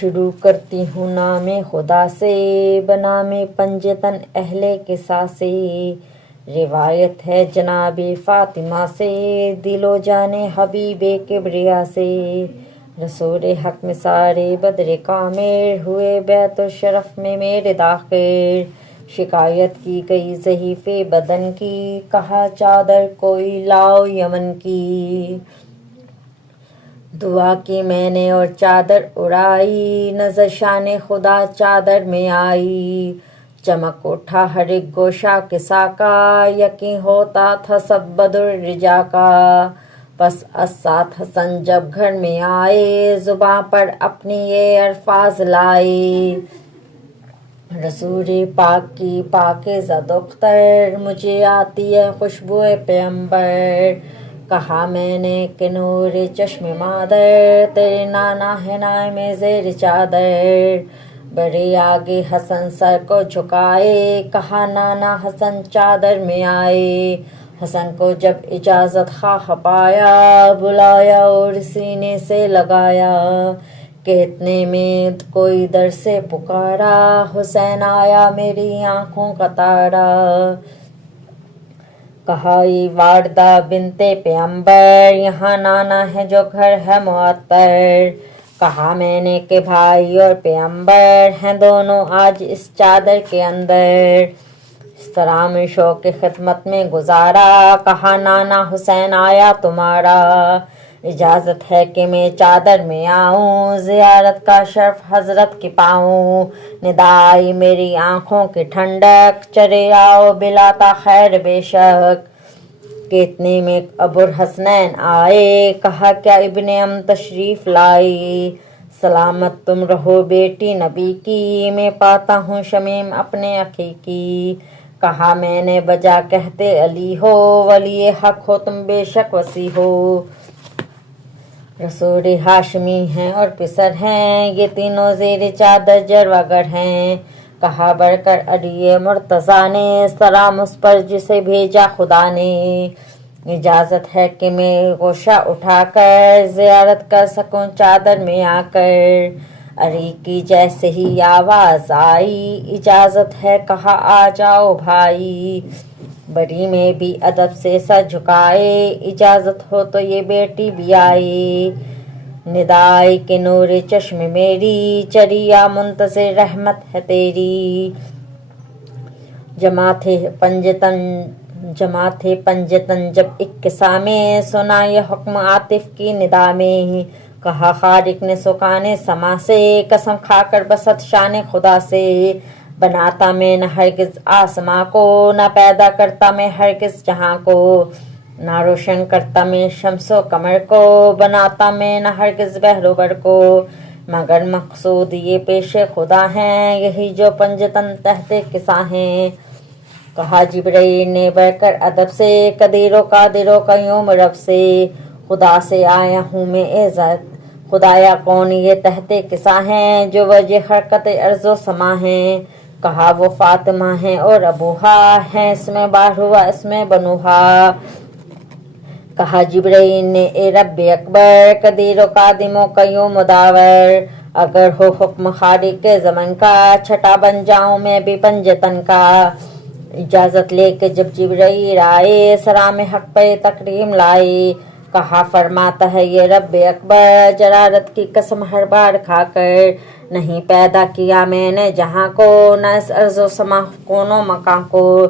شروع کرتی ہوں نام خدا سے، بنام پنجتن اہل قصہ سے۔ روایت ہے جناب فاطمہ سے، دل و جان حبیب کبریا سے۔ رسول حق میں سارے بدر کامل، ہوئے بیت الشرف میں میرے داخل۔ شکایت کی گئی ضعیف بدن کی، کہا چادر کوئی لاؤ یمن کی۔ دعا کی میں نے اور چادر اڑائی، نظر شان خدا چادر میں آئی۔ چمک اٹھا ہر ایک گوشہ قصہ کا، یقین ہوتا تھا سب بدر رجا کا۔ پس از ساتھ حسن جب گھر میں آئے، زباں پر اپنی یہ الفاظ لائے۔ رسول پاک کی پاکیزہ دختر، مجھے آتی ہے خوشبو پیغمبر۔ کہا میں نے کہ نور چشم مادر، تیرے نانا ہے نائم زیر چادر۔ بڑے آگے حسن سر کو جھکائے، کہا نانا حسن چادر میں آئے۔ حسن کو جب اجازت خواہ پایا، بلایا اور سینے سے لگایا، کہ اتنے میں کوئی در سے پکارا، حسین آیا میری آنکھوں کا تارا۔ کہا ای واردہ بنت پیغمبر، یہاں نانا ہے جو گھر ہے معطر۔ کہا میں نے کہ بھائی اور پیغمبر ہیں دونوں آج اس چادر کے اندر۔ سلام شوق خدمت میں گزارا، کہا نانا حسین آیا تمہارا۔ اجازت ہے کہ میں چادر میں آؤں، زیارت کا شرف حضرت کی پاؤں۔ ندائی میری آنکھوں کی ٹھنڈک، چلے آؤ بلاتا خیر بے شک۔ کہ اتنے میں ابوالحسنین آئے، کہا کیا ابن ام تشریف لائی۔ سلامت تم رہو بیٹی نبی کی، میں پاتا ہوں شمیم اپنے اخی کی۔ کہا میں نے بجا کہتے علی ہو، ولی حق ہو تم بے شک وصی ہو۔ رسول ہاشمی ہیں اور پسر ہیں، یہ تینوں زیر چادر جلوہ گر ہیں۔ کہا بڑھ کر علی مرتضیٰ نے، سلام اس پر جسے بھیجا خدا نے۔ اجازت ہے کہ میں گوشہ اٹھا کر، زیارت کر سکوں چادر میں آ کر۔ علی کی جیسے ہی آواز آئی، اجازت ہے کہا آ جاؤ بھائی۔ بڑی میں بھی ادب سے سر جھکائے، اجازت ہو تو یہ بیٹی بھی آئی۔ ندائی کہ نور چشم میری، چلی آ منتظر رحمت ہے تیری۔ جمع تھے پنجتن جب ایک قصہ میں، سنا یہ حکم عاطف کی ندا میں۔ کہا خالق نے سکانے سما سے، قسم کھا کر بسط شان خدا سے۔ بناتا میں نہ ہرگز آسماں کو، نہ پیدا کرتا میں ہرگز جہاں کو۔ نہ روشن کرتا میں شمس و قمر کو، بناتا میں نہ ہرگز بحر و بر کو۔ مگر مقصود یہ پیش خدا ہیں، یہی جو پنجتن تحت قصہ ہیں۔ کہا جبرائیل نے بڑھ کر ادب سے، قدیر و قادر و قیوم رب سے۔ خدا سے آیا ہوں میں عزت، خدایا کون یہ تحت قصہ ہیں، جو وجہ حرکت ارض و سما ہیں۔ کہا وہ فاطمہ ہیں اور ابوہا ہیں، اس میں بار ہوا اس میں بنوہا۔ کہا جبرائیل نے اے رب اکبر، قدیر و قادم و قیوم و داور۔ اگر ہو حکم خالق کے زمن کا، چھٹا بن جاؤں میں بھی پنجتن کا۔ اجازت لے کے جب جبرائیل آئے، سلام حق پہ تکریم لائے۔ کہا فرماتا ہے یہ رب اکبر، جلالت کی قسم ہر بار کھا کر، نہیں پیدا کیا میں نے جہاں کو، نہ اس ارض و سما کون و مکان کو۔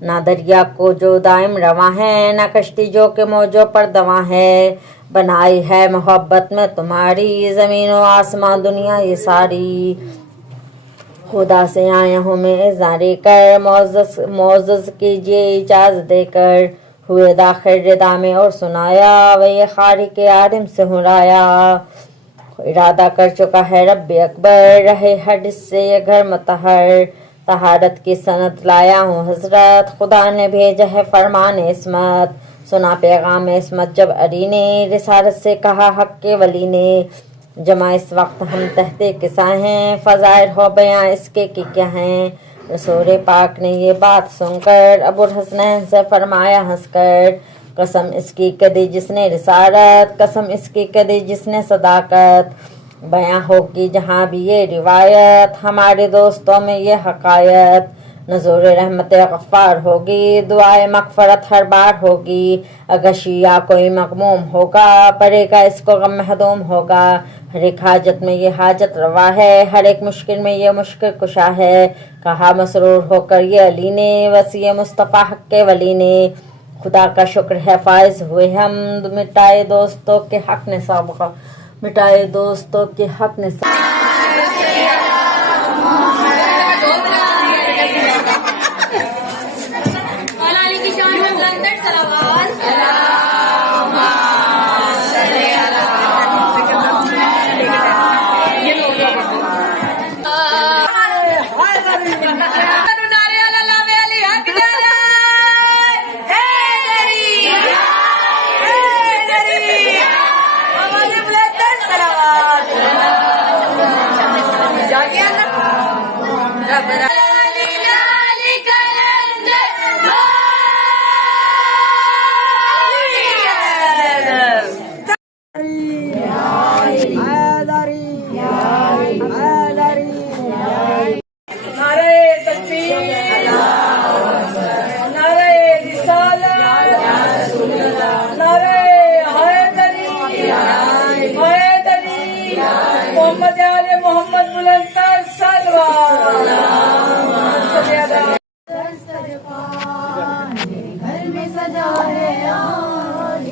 نہ دریا کو جو دائم رواں ہے، نہ کشتی جو کہ موجوں پر دواں ہے۔ بنائی ہے محبت میں تمہاری، زمین و آسمان دنیا یہ ساری۔ خدا سے آیا ہوں میں اذعان لے کر، معزز کیجئے اجازت دے کر۔ ہوئے داخل ردا میں اور سنایا، وہ یہ خالق عالم سے ہرایا۔ ارادہ کر چکا ہے رب اکبر، رہے حدث سے یہ گھر مطہر۔ طہارت کی سند لایا ہوں حضرت، خدا نے بھیجا ہے فرمان عصمت۔ سنا پیغام عصمت جب علی نے، رسالت سے کہا حق کے ولی نے۔ جمع اس وقت ہم تحت قصہ ہیں، فضائل ہو بیاں اس کے کہ کیا ہیں۔ رسول پاک نے یہ بات سن کر، ابوالحسنین سے فرمایا ہنس کر، قسم اس کی کہ دی جس نے رسالت، قسم اس کی کہ دی جس نے صداقت۔ بیاں ہوگی جہاں بھی یہ روایت، ہمارے دوستوں میں یہ حقائق، نزول رحمت غفار ہوگی، دعائے مغفرت ہر بار ہوگی۔ اگر شیعہ کوئی مغموم ہوگا، پڑے گا اس کو غم محدوم ہوگا۔ ہر ایک حاجت میں یہ حاجت روا ہے، ہر ایک مشکل میں یہ مشکل کشا ہے۔ کہا مسرور ہو کر یہ علی نے، وسیع مصطفیٰ حق کے ولی نے، خدا کا شکر ہے فائز ہوئے ہم، مٹائے دوستوں کے حق نے سابقہ، مٹائے دوستوں کے حق نے سابقہ۔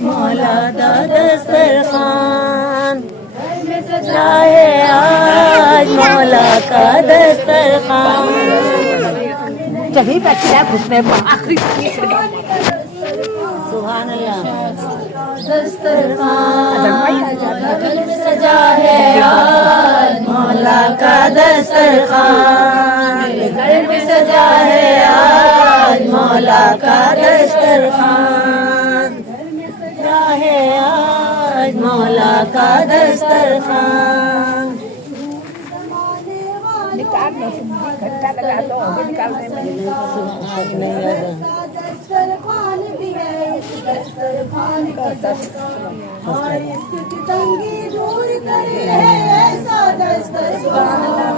مولا دا دسترخوان سجا ہے آج، مولا کا دسترخوان۔ جبھی بیٹھے ہیں گھٹنے پر آخری سبحان اللہ۔ دسترخوان سجا ہے آج، مولا کا دسترخوان، گھر میں سجا ہے آج، مولا کا دسترخوان، سجا ہے آج، مولا کا دسترخوان۔ گھنٹہ لگا دو نکالنے میں۔ دسترخوان بھی ہے اس دسترخوان کا اور اس کی تنگی دور کرے ایسا دسترخوان۔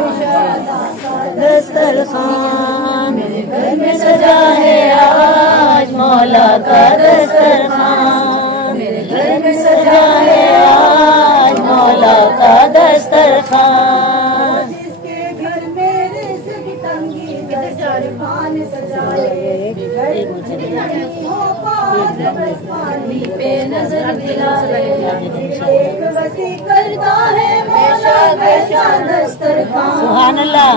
دسترخوان میرے گھر میں سجا ہے آج، مولا کا دسترخوان، میرے گھر میں سجا ہے آج، مولا کا دسترخوان۔ جس کے گھر میں رزق کی تنگی دسترخوان سجائے، پانی پہ نظر دلائے، ایک وسیع کرتا ہے مولا کیسا دسترخوان۔ سبحان اللہ۔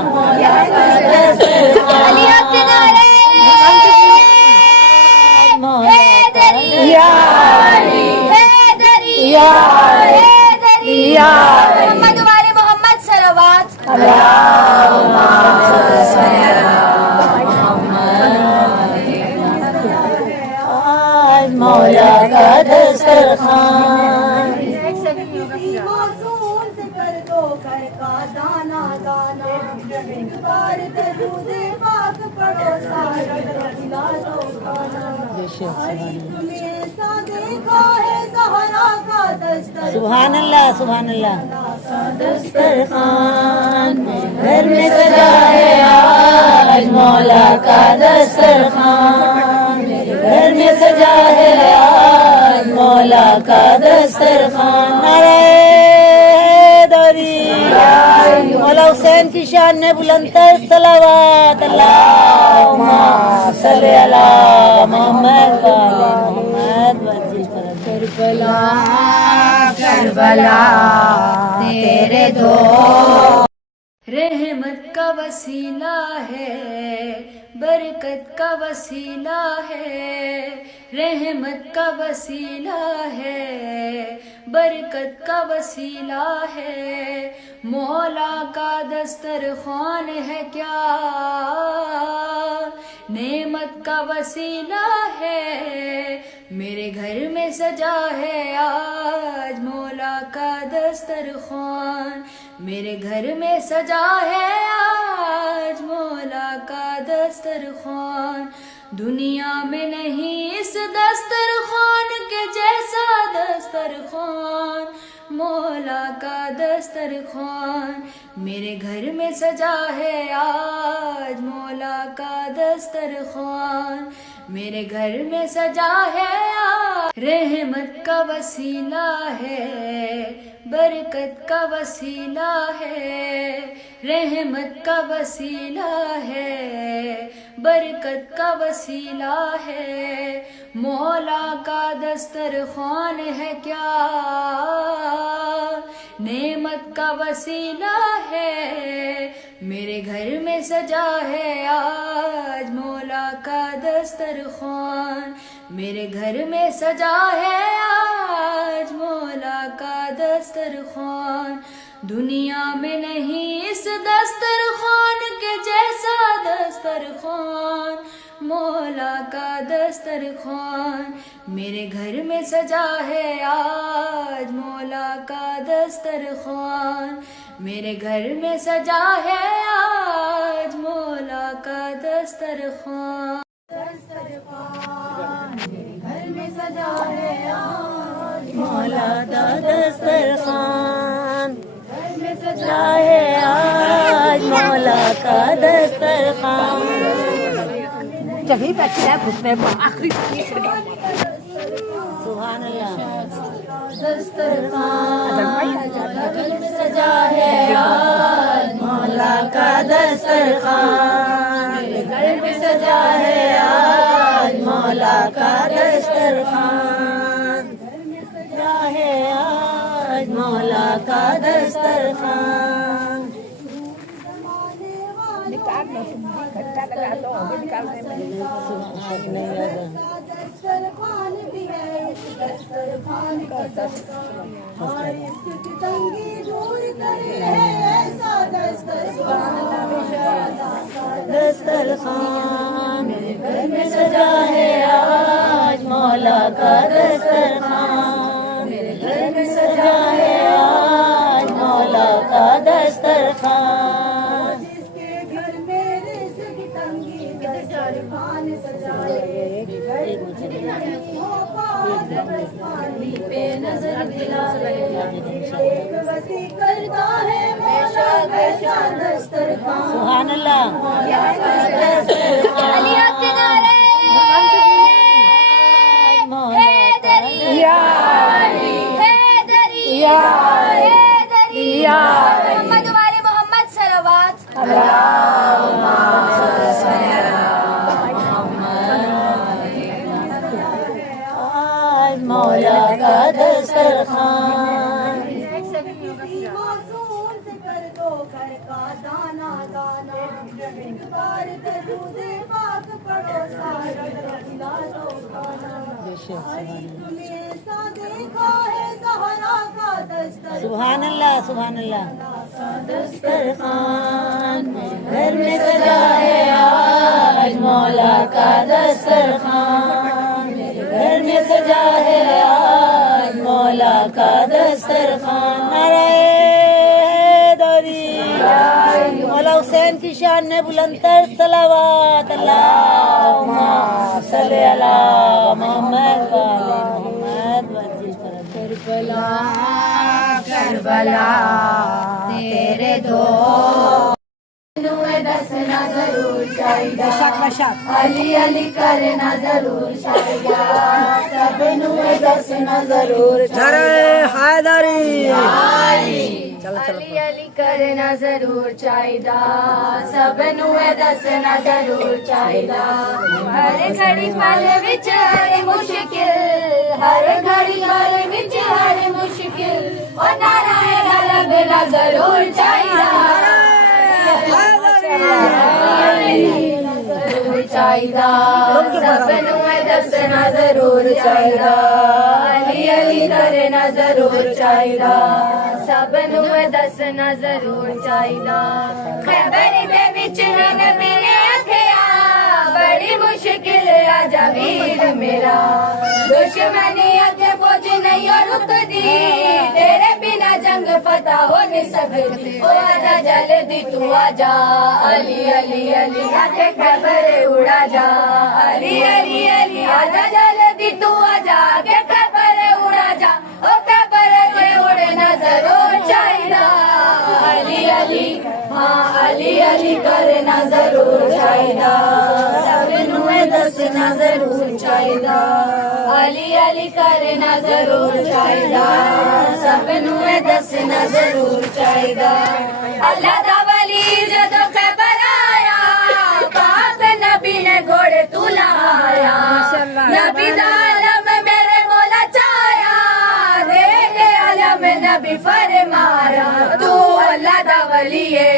محمد والے محمد صلوات۔ مولا کا دسترخوان، کسی معصوم سے کر دو گھر کا دانا دانا، ایک بار درود پاک پڑھو سارا کھلا دو کھانا۔ تمہیں ایسا دیکھا ہے زہرا کا دسترخوان۔ سبحان اللہ سبحان اللہ۔ دسترخوان گھر میں سجا ہے آج، مولا کا دسترخوان، گھر میں سجا ہے آج، مولا کا دسترخوان۔ نعرہ حیدری، مولا حسین کی شان میں بلند تر صلوات، اللہم صلی علی محمد و آل محمد۔ کربلا کربلا تیرے دو رحمت کا وسیلہ ہے، برکت کا وسیلہ ہے، رحمت کا وسیلہ ہے، برکت کا وسیلہ ہے، مولا کا دسترخوان ہے کیا، نعمت کا وسیلہ ہے، میرے گھر میں سجا ہے آج، مولا کا دسترخوان، میرے گھر میں سجا ہے آج، مولا کا دسترخوان، دنیا میں نہیں اس دسترخوان کے جیسا دسترخوان، مولا کا دسترخوان میرے گھر میں سجا ہے آج مولا کا دسترخوان میرے گھر میں سجا ہے آج رحمت کا وسیلہ ہے برکت کا وسیلہ ہے رحمت کا وسیلہ ہے برکت کا وسیلہ ہے مولا کا دسترخوان ہے کیا نعمت کا وسیلہ ہے میرے گھر میں سجا ہے آج مولا کا دسترخوان میرے گھر میں سجا ہے آج مولا کا دسترخوان دنیا میں نہیں اس دسترخوان کے جیسا دسترخوان مولا کا دسترخوان میرے گھر میں سجا ہے آج مولا کا دسترخوان میرے گھر میں سجا ہے آج مولا کا دسترخوان گھر میں سجا ہے آج مولا کا دسترخوان گھر میں سجا ہے آج مولا کا دسترخوان جبھی بیٹھی ہے گھٹنے پر آخری سبحان اللہ دسترخوان گھر میں سجا ہے آج مولا کا دسترخوان گھر میں سجا ہے آج مولا کا دسترخوان سجا ہے آج مولا کا دسترخوان دسترخوان بھی ہے اس دسترخوان کا اور اس کی تنگی دور کرے ایسا دسترخوان گھر میں سجا ہے آج مولا کا دسترخوان میرے گھر میں سجا ہے آج مولا کا دسترخوان جس کے گھر میں رزق کی تنگی دسترخوان سجائے پانی پہ نظر دلائے ایک وسیع کرتا ہے مولا کیسا دسترخوان سبحان اللہ محمد والے محمد صلوات آج مولا کا دسترخوان کسی معصوم سے کر دو گھر کا دانا دانا ایک بار درود پاک پڑھو سارا کھلا دو کھانا تمہیں ایسا دیکھا ہے زہرا کا دسترخوان سبحان اللہ سبحان اللہ دسترخوان گھر میں سجا ہے آج مولا کا دسترخوان گھر میں سجا ہے آج مولا کا دسترخوان نعرہ حیدری مولا حسین کی شان میں بلند تر صلوات اللہم صلی علی محمد و آل محمد کربلا کربلا تیرے دو دس نہ ضرور چاہیے علی علی کرنا ضرور چاہیے سب نوے دس نہ ضرور حیدری علی علی کرنا ضرور چاہیے سب نوے دس نہ ضرور چاہیے ہر گھڑی پل وچ ہر مشکل ہر گھڑی پل وچ ہر مشکل او نارائن لگنا ضرور چاہیے چاہیے سب نوے دسنا ضرور چاہیے علی علی کرنا ضرور چاہیے سب نوے دسنا ضرور چاہیے خیبر دے وچ نبی نے آکھیا بڑی مشکل آ جا ویر میرا دشمنی اگے فوج نہیں رکدی تیرے بنا جنگ فتح ہو نہیں سکتی او آجا جلدی تو آجا علی علی علی آکے خیبر اڑا جا علی علی علی آجا جلدی تو آجا کے خیبر اڑا جا او خیبر کے اڑنا अली करना जरूर चाहिदा सबनू दसना जरूर चाहिदा अली अली करना जरूर चाहिदा सबनू दसना जरूर चाहिदा अल्लाह दा वली जदों खबर आया पाक नबी ने घोड़े तुलाया नबी दा आलम मेरे मौला चाया देखे आलम नबी फरमाया तू अल्लाह दा वली है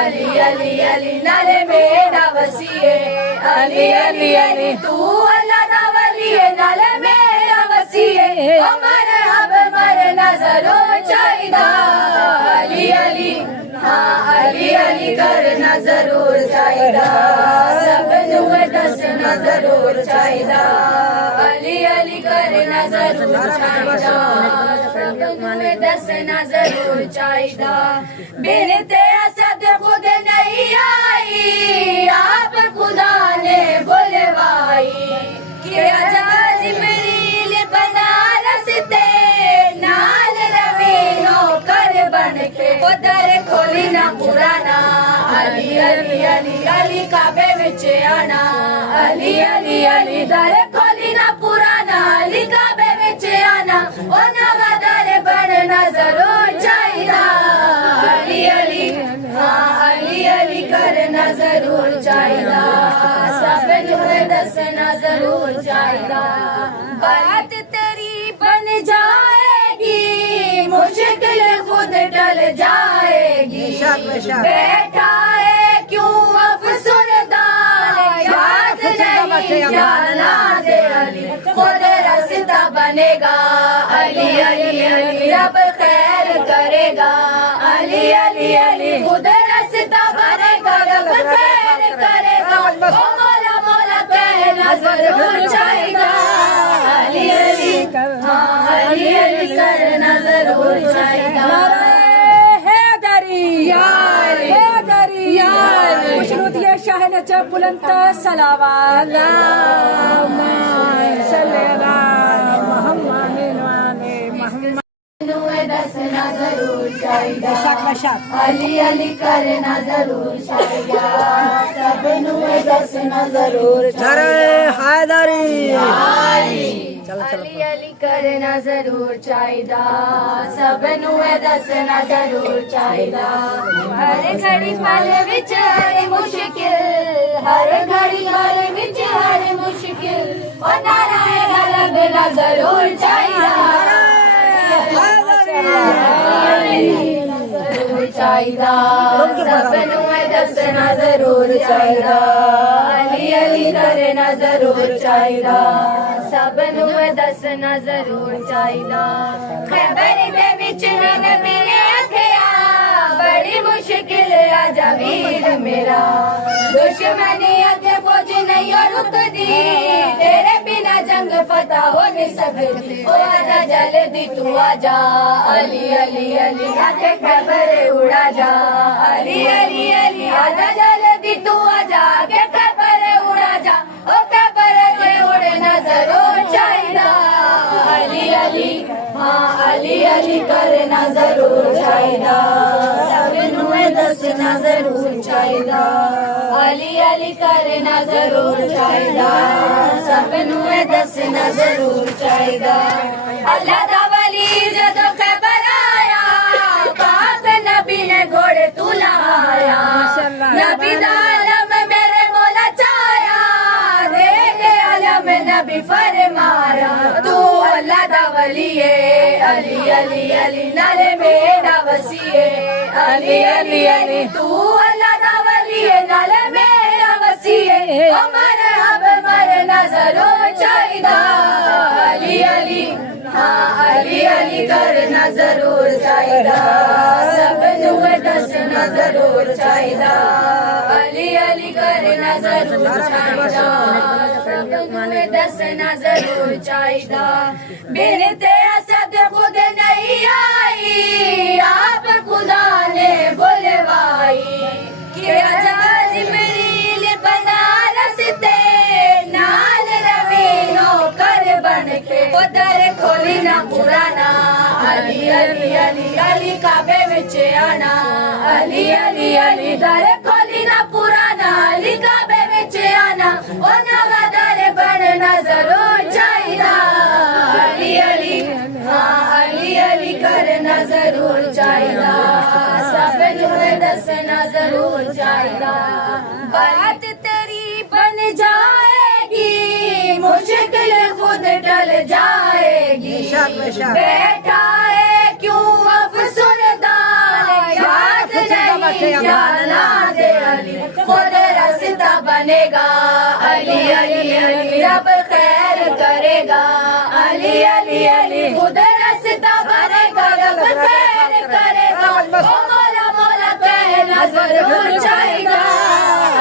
अली अली अली नाले मेरा वसी है अली अली अली तू अल्लाह दा वली है नाले मेरा वसी है हमारे अब मरना जरूर चाहिदा अली अली हाँ अली अली करना जरूर चाहिदा सबनू दसना जरूर चाहिदा अली अली करना जरूर चाहिदा सबनू दसना जरूर चाहिदा बिनते असद खुद नहीं आई आप खुदा ने बुलवाई कि आजाद मेरी बनारस ते नाल रवीनो कर बन के उधर खोली ना पुराना अली अली अली अली काबे विच आना अली अली अली दर खोली ना पुराना अली काबे विच आना ओ नवा दर बनना जरूर चाहिदा अली अली हाँ अली अली करना जरूर चाहिदा सबनू दसना जरूर चाहिदा बात तेरी बन जाएगी मुश्किल खुद टल जाएगी बैठा है क्यों अफसरदा याद नहीं जाना दे अली खुद रास्ता बनेगा अली अली अली रब खैर करेगा अली अली अली खुद रास्ता बनेगा रब खैर करेगा ओ मौला मौला कहना जरूर चाहिदा अली अली हाँ अली अली करना जरूर चाहिदा खुशनुदिया शाह नचा बुलंद सलावत दसना जरूर चाहिदा अली अली करना जरूर चाहिदा सबनू दसना जरूर हैदरी अली अली करना जरूर चाहिदा सबनू दसना जरूर चाहिदा हर घड़ी पल विच हर मुश्किल हर घड़ी पल विच हर मुश्किल ओ नारायण लगना जरूर चाहिदा चाहिदा सबनू दसना जरूर चाहिदा अली अली करना जरूर चाहिदा सबनू दसना जरूर चाहिदा खैबर दे विच नबी ने आखिया बड़ी मुश्किल आजा वीर मेरा दुश्मनी अगे फौज नहीं रुकदी तेरे बिना जंग फतह हो नहीं सकती ओ आजा जल्दी तू आजा अली अली अली आके खबर उड़ा जा अली अली अली आजा जल्दी तू आजा के खबर उड़ा जा ओ खबर के उड़ना जरूर चाहिदा अली अली हाँ अली अली करना जरूर चाहिदा सबनू दसना जरूर चाहिदा अली अली करना जरूर चाहिदा सबनू दसना जरूर चाहिदा अल्लाह दा वली जदों खबर आया पाक नबी ने घोड़े तुलाया नबी दा आलम मेरे मौला चाया देखे आलम नबी फरमाया तू अल्लाह दा वली है अली अली अली नाले मेरा वसी है अली अली अली तू अल्लाह दा वली है नाले मेरा वसी है हमारे अब मरना जरूर चाहिदा अली अली हाँ अली अली करना जरूर चाहिदा सबनू दसना जरूर चाहिदा अली अली करना जरूर चाहिदा सबनू दसना जरूर चाहिदा बिनते असद खुद नहीं आई आप खुदा ने बुलवाई कि आजाद मेरी बनारस ते नाल रवीनो कर बन के उधर खोली ना पुराना अली अली अली अली काबे विच आना अली अली अली दर खोली دسنا ضرور چاہیے بات تیری بن جائے گی مشکل خود ٹل جائے گی بیٹھا ہے کیوں افسردہ یاد نہیں جانا دے علی خود رستہ بنے گا علی علی علی رب خیر کرے گا علی علی علی خود رستہ بنے گا رب خیر کرے گا او مولا مولا کہنا ضرور چاہیے گا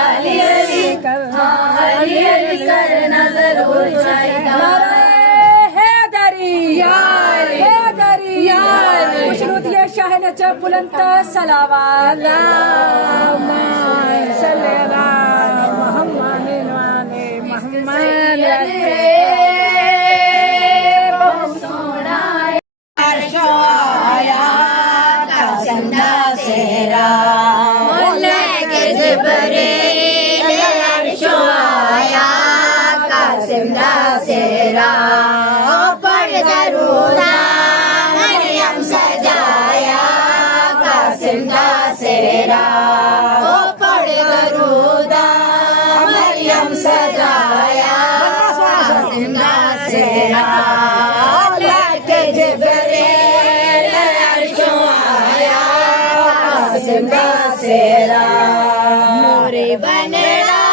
علی علی ہاں علی علی کرنا ضرور چاہیے گا خوشنودی شاہ نچا بلند صلوات صلی اللہ محمد نوری بنرا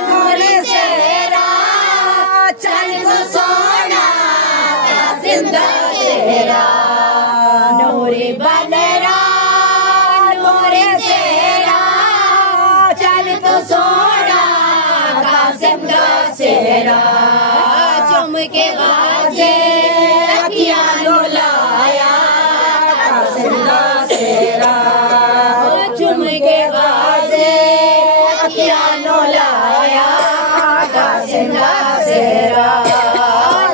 نوری سیرا چل تو سونا قاسم دا سیرا نوری بنرا نوری سیرا چل تو سونا قاسم دا سیرا چم کے غازے اکیانو لایا قاسم دا سیرا چم کے غازے اکیانو لایا قاسم دا سیرا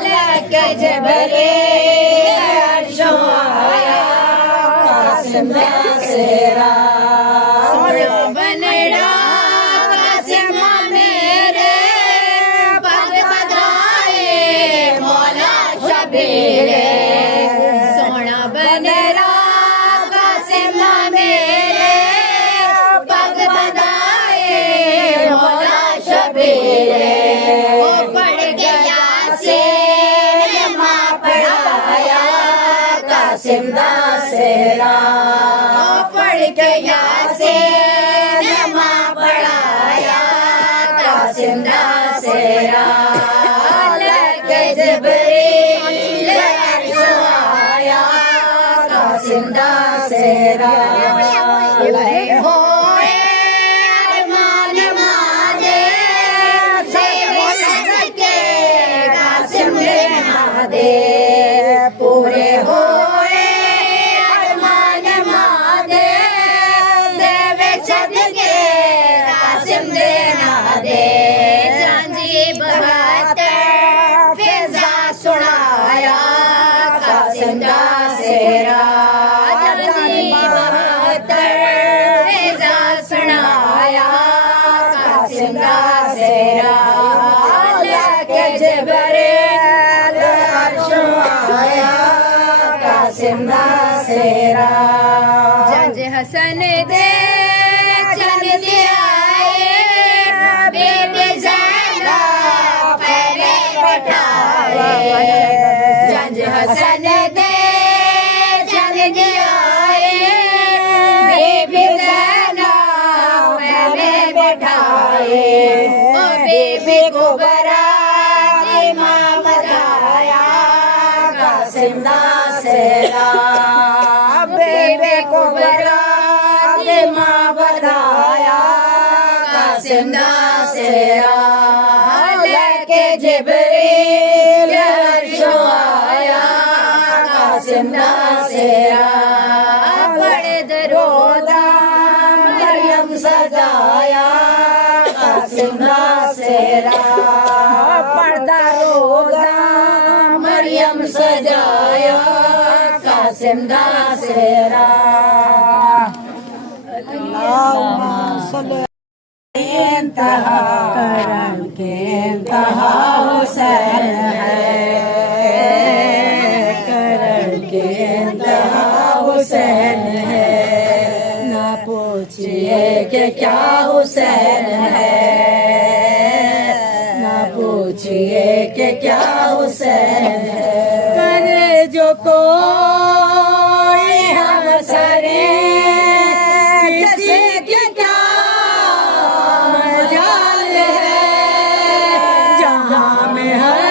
لکہ جبریل عرشوں آیا قاسم دا سیرا سونا بنڑا قاسم میرے پگ بدرائے مولا شبیر سونا بنڑا قاسم میرے پگ بدرائے مولا شبیر وہ پڑھ گیا سے ماں پڑھایا قاسم دا سیرا وہ پڑھ گیا سے ماں پڑھایا قاسم دا سیرا لکہ جبریل عرشوں آیا قاسم دا سیرا ہوئے ارمان ماندے سیوے صدقے قاسم دے پورے ہوئے ارمان ماندے سیوے صدقے قاسم دے جانجی بہتر فضا سنایا قاسم دا سیرا جانجی بہتر فضا سنایا قاسم دا سیرا لکہ جبریل عرشوں آیا قاسم دا سیرا جج حسن دے چن دیا بی بی زینب پہلے بٹھائے جج حسن دے چن دیا بی بی زینب پہلے بٹھائے او بی بی کو برات امام بتایا قاسم دا سیرا بی بی کو برات امام بتایا قاسم دا سیرا لکہ جبریل عرشوں آیا قاسم دا سیرا پڑھ درودہ مریم سجایا قاسم دا سیرا پڑھ درودہ مریم سجایا قاسم دا سیرا اللہم صلی انتہا کرم کے انتہا حسین ہے کرم کے انتہا حسین ہے نہ पूछिए कि क्या हुसैन है, ना पूछिए कि क्या हुसैन है। करे जो कोई हम सरे किसी के क्या मजाल है, जहाँ में हर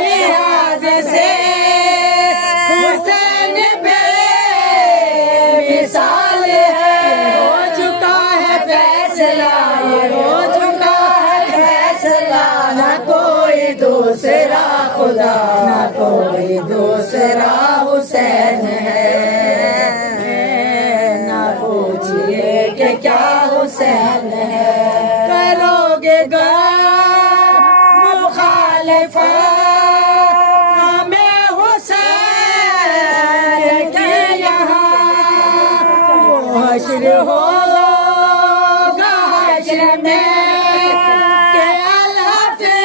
लिहाज से हुसैन बे मिसाल है। हो चुका है फैसला, ये हो चुका है फैसला, ना कोई दूसरा खुदा, ना कोई दूसरा हुसैन है। ना पूछिए कि क्या हुसैन है। करोगे मुखालिफा में हुसैन के यहाँ, हश्र होगा हश्र में के अलहफ़िज़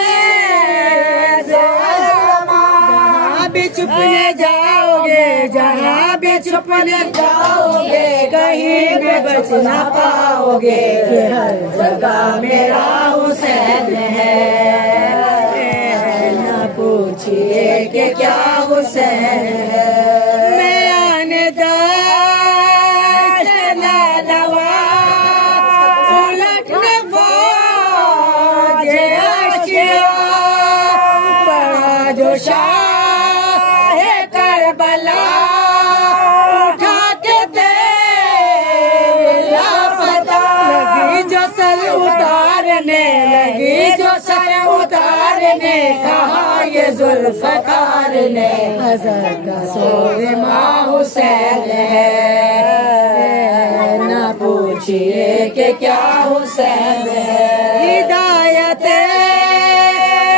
जहाँ भी छुपने जाओगे, जहाँ भी छुपने जाओगे, कहीं भी बच ना पाओगे, कि हर जगह मेरा हुसैन है। ना पूछिए कि क्या हुसैन है। मैं आने उलटने फौज अशिया, बड़ा जो शाह करबला उठा के दे लापता, लगी जो सर उतारने, लगी जो सर उतारने, कहा ये जुल्फ़कार ने हज़रत का सोए माँ हुसैन है। ना पूछिए कि क्या हुसैन है। हिदायत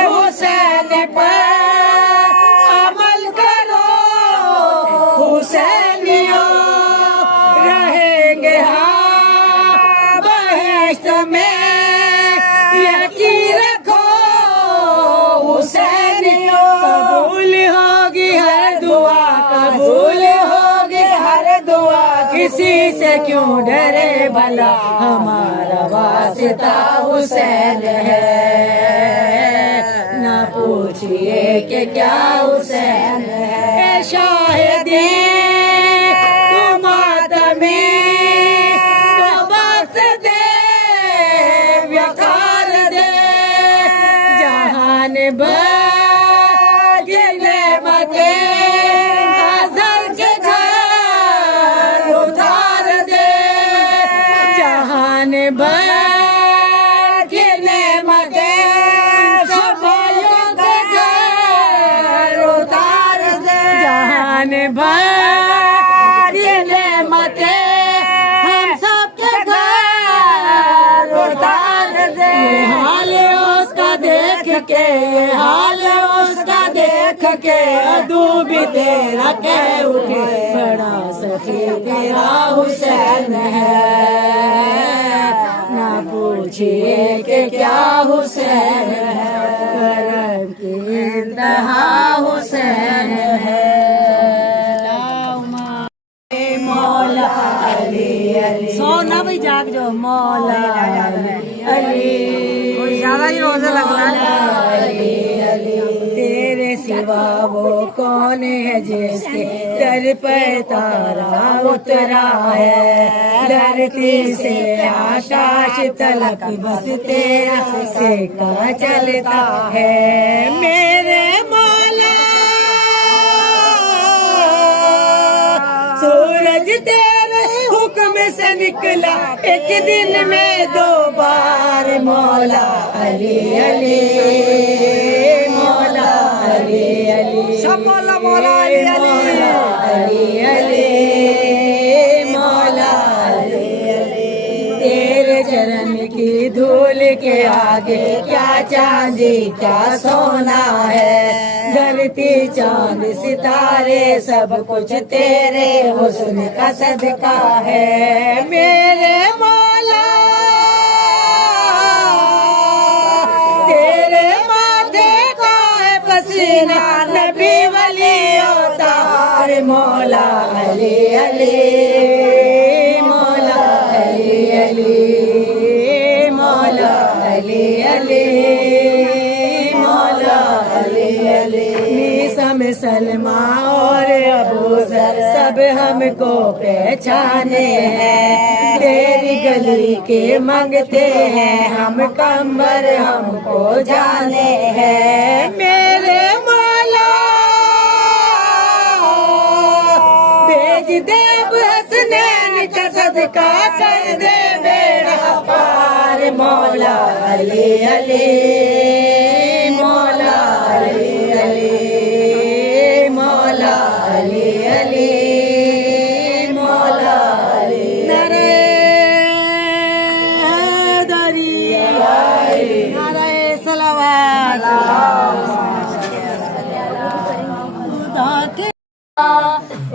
हुसैन पर अमल करो हुसैनियों, रहेंगे हाँ बहिश्त में, यकीन रखो हुसैनियों। कबूल होगी हर दुआ, कबूल होगी हर दुआ, किसी से क्यों डरे भला, हमारा वास्ता हुसैन है। ना पूछिए कि क्या हुसैन है। शाहिदी तुम आदमी को वक्त दे, व्यकार दे, जहान बगिने मते अज़ल के घर उतार दे, जहान बगिने मते सबों के घर उतार दे, जहान बगिने मते हम सबके घर उतार दे। हाल उसका देख के, हाल उसका देख के, अदू भी तेरा कह उठे, बड़ा सखी तेरा हुसैन है। ना पूछिए कि क्या हुसैन है, करम की इंतहा हुसैन है। मौला अली अली, सोना भी जाग जो, मौला अली ज्यादा ही रोजा लगना अली अली। तेरे सिवा वो कौन है जिसके दर पर तारा उतरा है, धरती से आकाश तलक बस तेरा सिक्का चलता है। मेरे मौला सूरज तेरे हुक्म से निकला एक दिन में 2 बार, मौला अली अली, मौला अली अली, सब मौला मौला अली अली, अली अली, मौला अली अली। तेरे चरण की धूल के आगे क्या चांदी क्या सोना है, धरती चांद सितारे सब कुछ तेरे हुस्न का सदका है। मेरे मौला तेरे माथे का है पसीना, नबी वली होता है, मौला अली अली, मौला हमको पहचाने हैं, तेरी गली के मांगते हैं हम कमर हमको जाने हैं। मेरे मौला भेज दे हसनैन का सदका कर दे बेड़ा पार। मौला अली अली मौला अली अली मौला अली अली मौला अली। नारे हैदरी नारे सलावत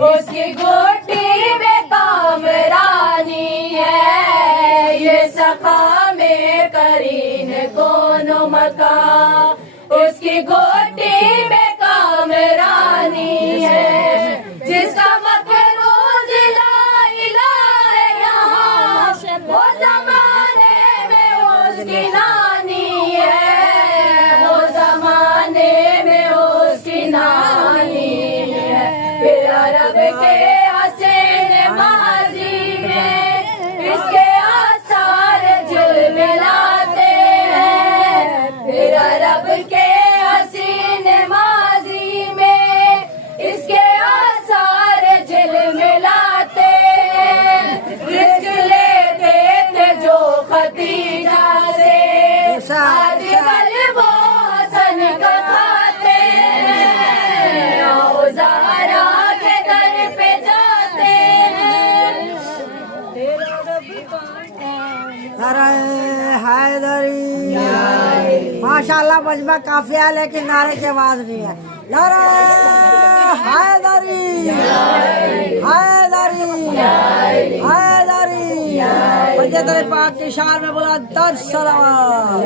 उसकी गोटी में कामरानी है, ये सखा में करीन कोनो मका। उसकी गोटी में कामरानी है, जिसका मखरूज ला इलाहा है यहाँ, वो जमाने में उसकी नानी है, वो जमाने में उसकी नानी है। फिर अरब के हसीन माजी में इसके आसार झिलमिलाते हैं। फिर अरब के हसीन माजी में इसके आसार झिलमिलाते हैं। रिस्क लेते थे जो खदीजा से, आजकल वो हसन का खाते हैं, ओ ज़हरा के दर पे जाते हैं। हैदरी माशाल्लाह मजमा काफिया है, लेकिन नारे की आवाज नहीं है। नारे हैदरी हैदरी हैदरी बल्कि तेरे पाक की शान में बोला 10 सलावत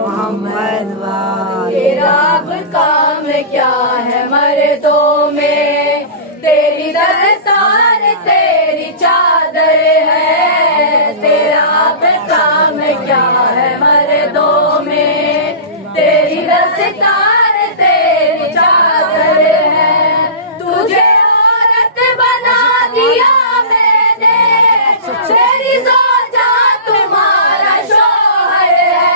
मोहम्मद तेरा अब काम क्या है मर्दों में, तेरी दस्तार तेरी चादर है। तेरा अब काम क्या है मर्दों में, तेरी दस्तार तेरी चादर है। तुझे औरत बना दिया मैंने, तेरी ज़ौजा तुम्हारा शौहर है,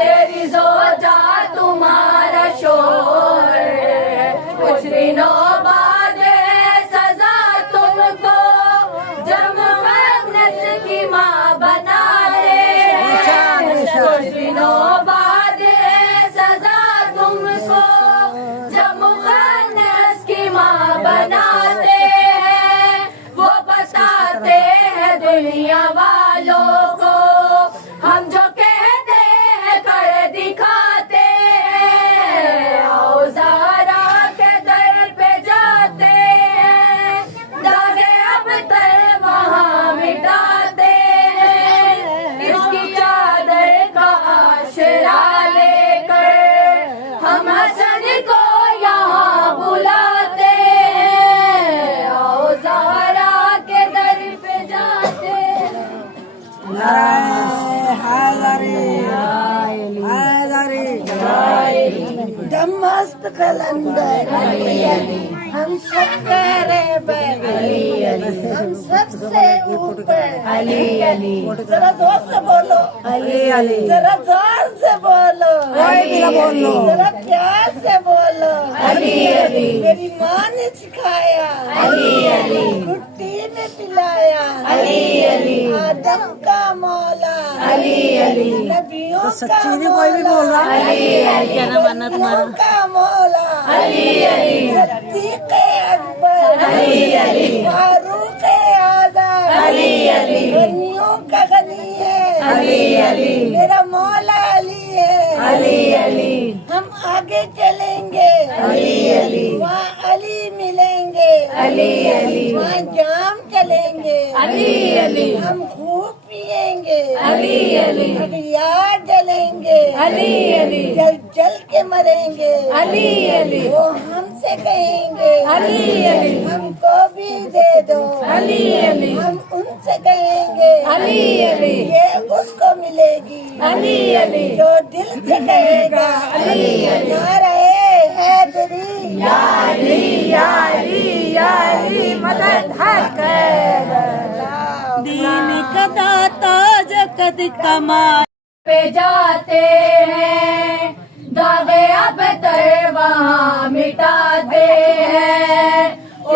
तेरी ज़ौजा तुम्हारा शौहर है। कुछ दिनों बाद है सजा तुमको, जब मुअन्नस की माँ बना दे। कुछ दिनों बाद है सजा तुमको, जब मुअन्नस की माँ बनाते हैं। वो बताते हैं दुनिया वालों को, हम जो कहते हैं कर दिखाते हैं। आओ ज़हरा के दर पे जाते हैं, दागे अब तर वहाँ मिटाते हैं। इसकी चादर का आशरा लेकर हम हसन को यहाँ बुलाते हैं। आओ ज़हरा के दर पे जाते हैं। मस्त कलंदर हम सब तेरे हम सबसे ऊपर अली अली। जरा जोर से बोलो अली अली, जरा जोर से बोलो बोलो, जरा प्यार से बोलो अली अली। मेरी माँ ने सिखाया अली अली, कुट्टी ने पिलाया अली अली। आदम का मौला अली अली, नबियों का सच्ची नहीं कोई भी बोल रहा अली अली। क्या नाम है तुम्हारा? का मौला अली अली, सिद्दीक़ अकबर अली अली, फारूक आज़म अली अली, गनियों का गनी है अली अली। मेरा मौला अली है अली अली। हम आगे चलेंगे अली अली, वहाँ अली मिलेंगे अली अली, वहाँ जाम चलेंगे अली अली। हम खूब पिएंगे अली अली, यार जलेंगे अली अली, जल जल के मरेंगे अली अली। वो हमसे कहेंगे अली अली, हमको भी दे दो अली अली। हम उनसे कहेंगे अली अली, ये उसको मिलेगी अली अली, जो दिल से कहेगा अली अली। नारे हैदरी या अली हक दीन का दाता जगत कमाल पे जाते हैं दागे अब तर वहाँ मिटाते हैं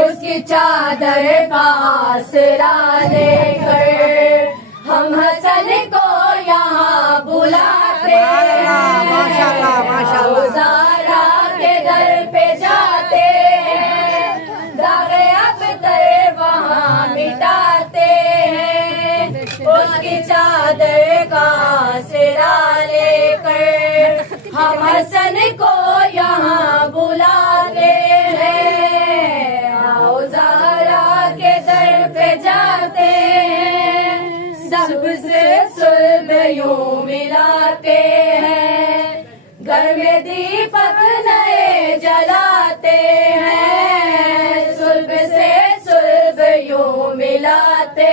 उसकी चादर का आसरा लेकर हम हसन को यहाँ बुलाते हैं ज़ारा के दर पे जाते हैं दागे अब तर वहाँ मिटाते हैं उसकी चादर का आसरा लेकर हम हसन को यहाँ बुलाते हैं आओ ज़ारा के दर पे जाते हैं सबसे सुल्ब यूं मिलाते हैं घर में दीपक नए जलाते हैं सुल्ब से सुल्ब यूं मिलाते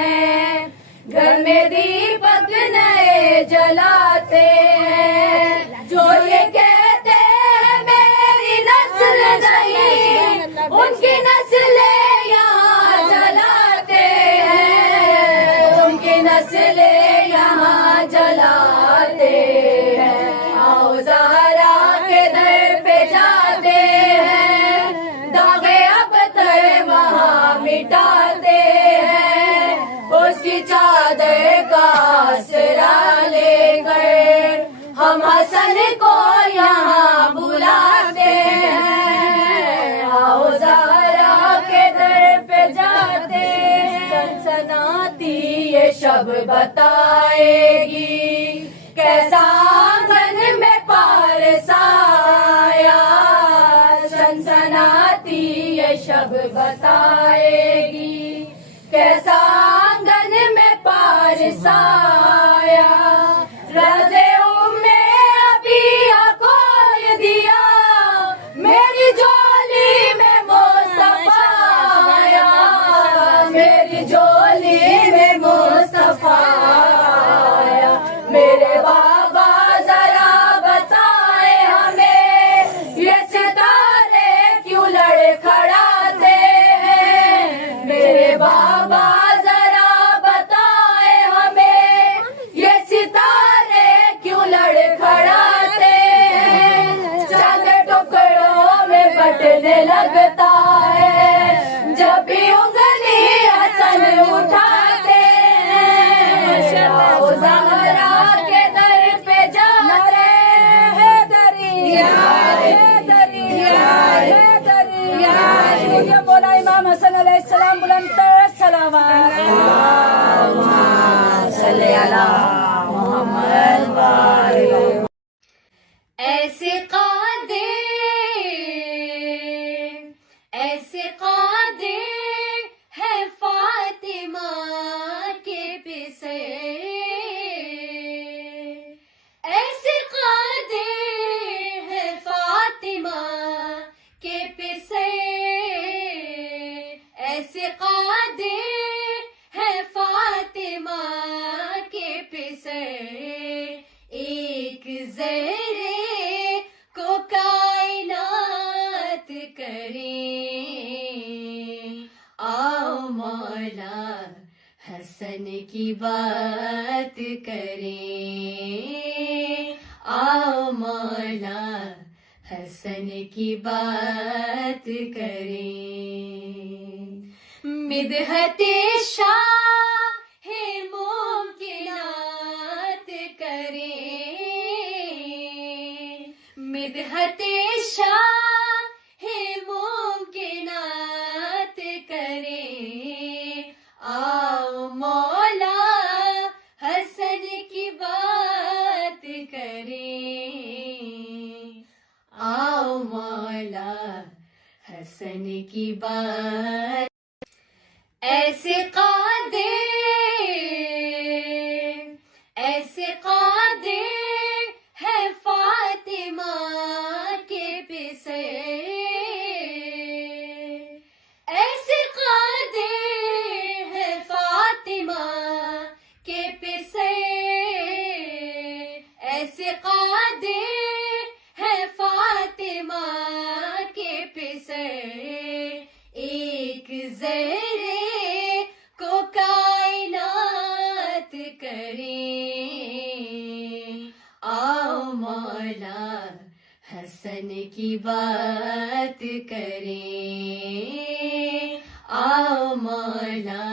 हैं घर में दीपक नए जलाते हैं जो ये कहते हैं मेरी नस्ल नहीं उनकी नस्लें यहाँ जलाते हैं उनकी नस्लें यहाँ जलाते हैं आओ ज़हरा के दर पे जाते हैं दागे अब तर वहाँ मिटाते हैं उसकी चादर का आसरा लेकर हम हसन को यहाँ बुलाते हैं आओ ज़हरा के दर पे जाते हैं सनसनाती ये शब बताएगी कैसा आंगन में पारस आया सनसनाती ये शब बताएगी कैसा आंगन में पारस आया रज़े उम्मे अबिया खोल दिया मेरी झोली में मुस्तफा आया मेरी झोली में मुस्तफा आया मेरे बाबा जरा बताए हमें ये सितारे क्यों लड़खड़ाते हैं मेरे बाबा जरा बताए हमें ये सितारे क्यों लड़खड़ाते हैं चांद टुकड़ों में बटने लगता है जब भी उंगली हसन उठाते हैं आओ ज़हरा के दर पे जाते हैं दरिया ये बोला इमाम हसन अलैहिस्सलाम बुलंद सलावत सल्ले अला मोहम्मद वाले ऐसे कादिर है फातिमा के पिसे ऐसे कादिर है फातिमा के पिसे ऐसे कादिर है फातिमा के पिसे एक ज़र्रे को कायनात करें आओ मौला हसन की बात करें आओ मौला हसन की बात करें मिदहते शाह मुमकिनात करें मिदहते शाह मुमकिनात करें आओ मौला हसन की बात करें आओ मौला हसन की बात ऐसे कादिर है फातिमा के पिसे ऐसे कादिर है फातिमा के पिसे ऐसे कादिर है फातिमा के पिसे एक ذرے کو کائنات کریں. آؤ مولا حسن کی بات کریں. آؤ مولا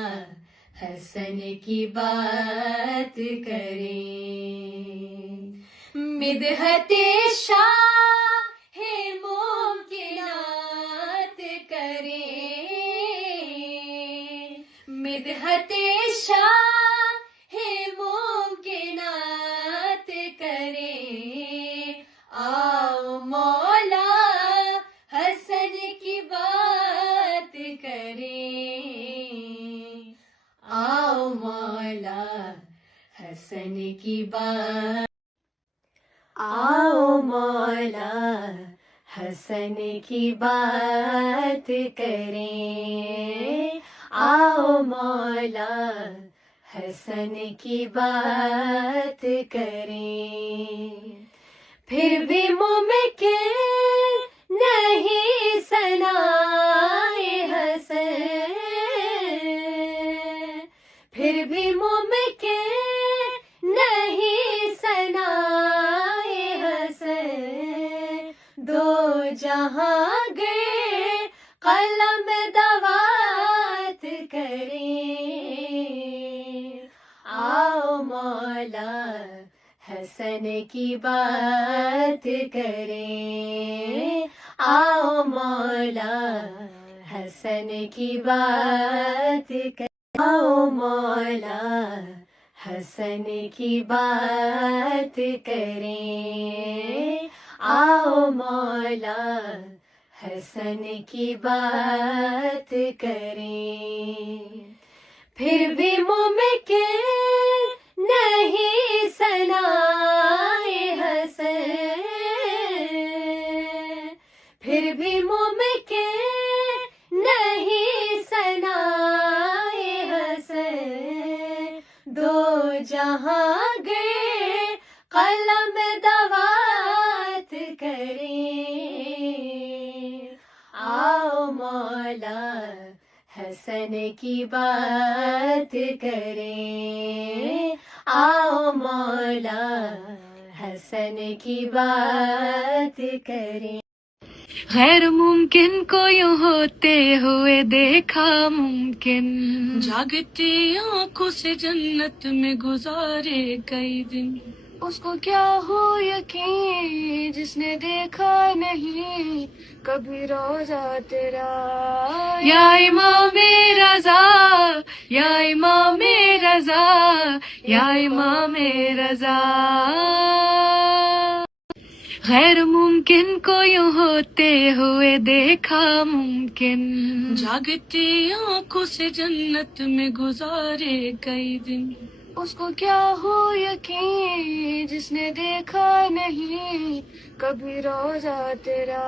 حسن کی بات کریں. مدحت شاہ ممکنات کریں. مدحت شاہ ممکنات کریں. آؤ مولا حسن کی بات کریں. آؤ مولا حسن کی بات. آؤ مولا حسن کی بات کریں. آؤ مولا حسن کی بات کریں. پھر بھی ممکن نہیں ثنائے حسن. پھر بھی ممکن نہیں ثنائے حسن. دو جہاں گئے قلم دوات کریں. آؤ مولا حسن کی بات کریں. آؤ مولا حسن کی بات کریں. آؤ مولا حسن کی بات کریں. آؤ مولا حسن کی بات کریں. پھر بھی ممکن نہیں ثنائے حسن. پھر بھی ممکن نہیں ثنائے حسن. دو جہاں گئے قلم دوات کریں. آؤ مولا حسن کی بات کریں. آؤ مولا حسن کی بات کریں. غیر ممکن کو یوں ہوتے ہوئے دیکھا ممکن. جاگتی آنکھوں سے جنت میں گزارے کئی دن. اس کو کیا ہو یقین جس نے دیکھا نہیں کبھی روزہ تیرا. یا امام رضا یا امام رضا یا امام رضا. غیر ممکن کو یوں ہوتے ہوئے دیکھا ممکن. جاگتی آنکھوں سے جنت میں گزارے کئی دن. اس کو کیا ہو یقین جس نے دیکھا نہیں کبھی روزہ تیرا.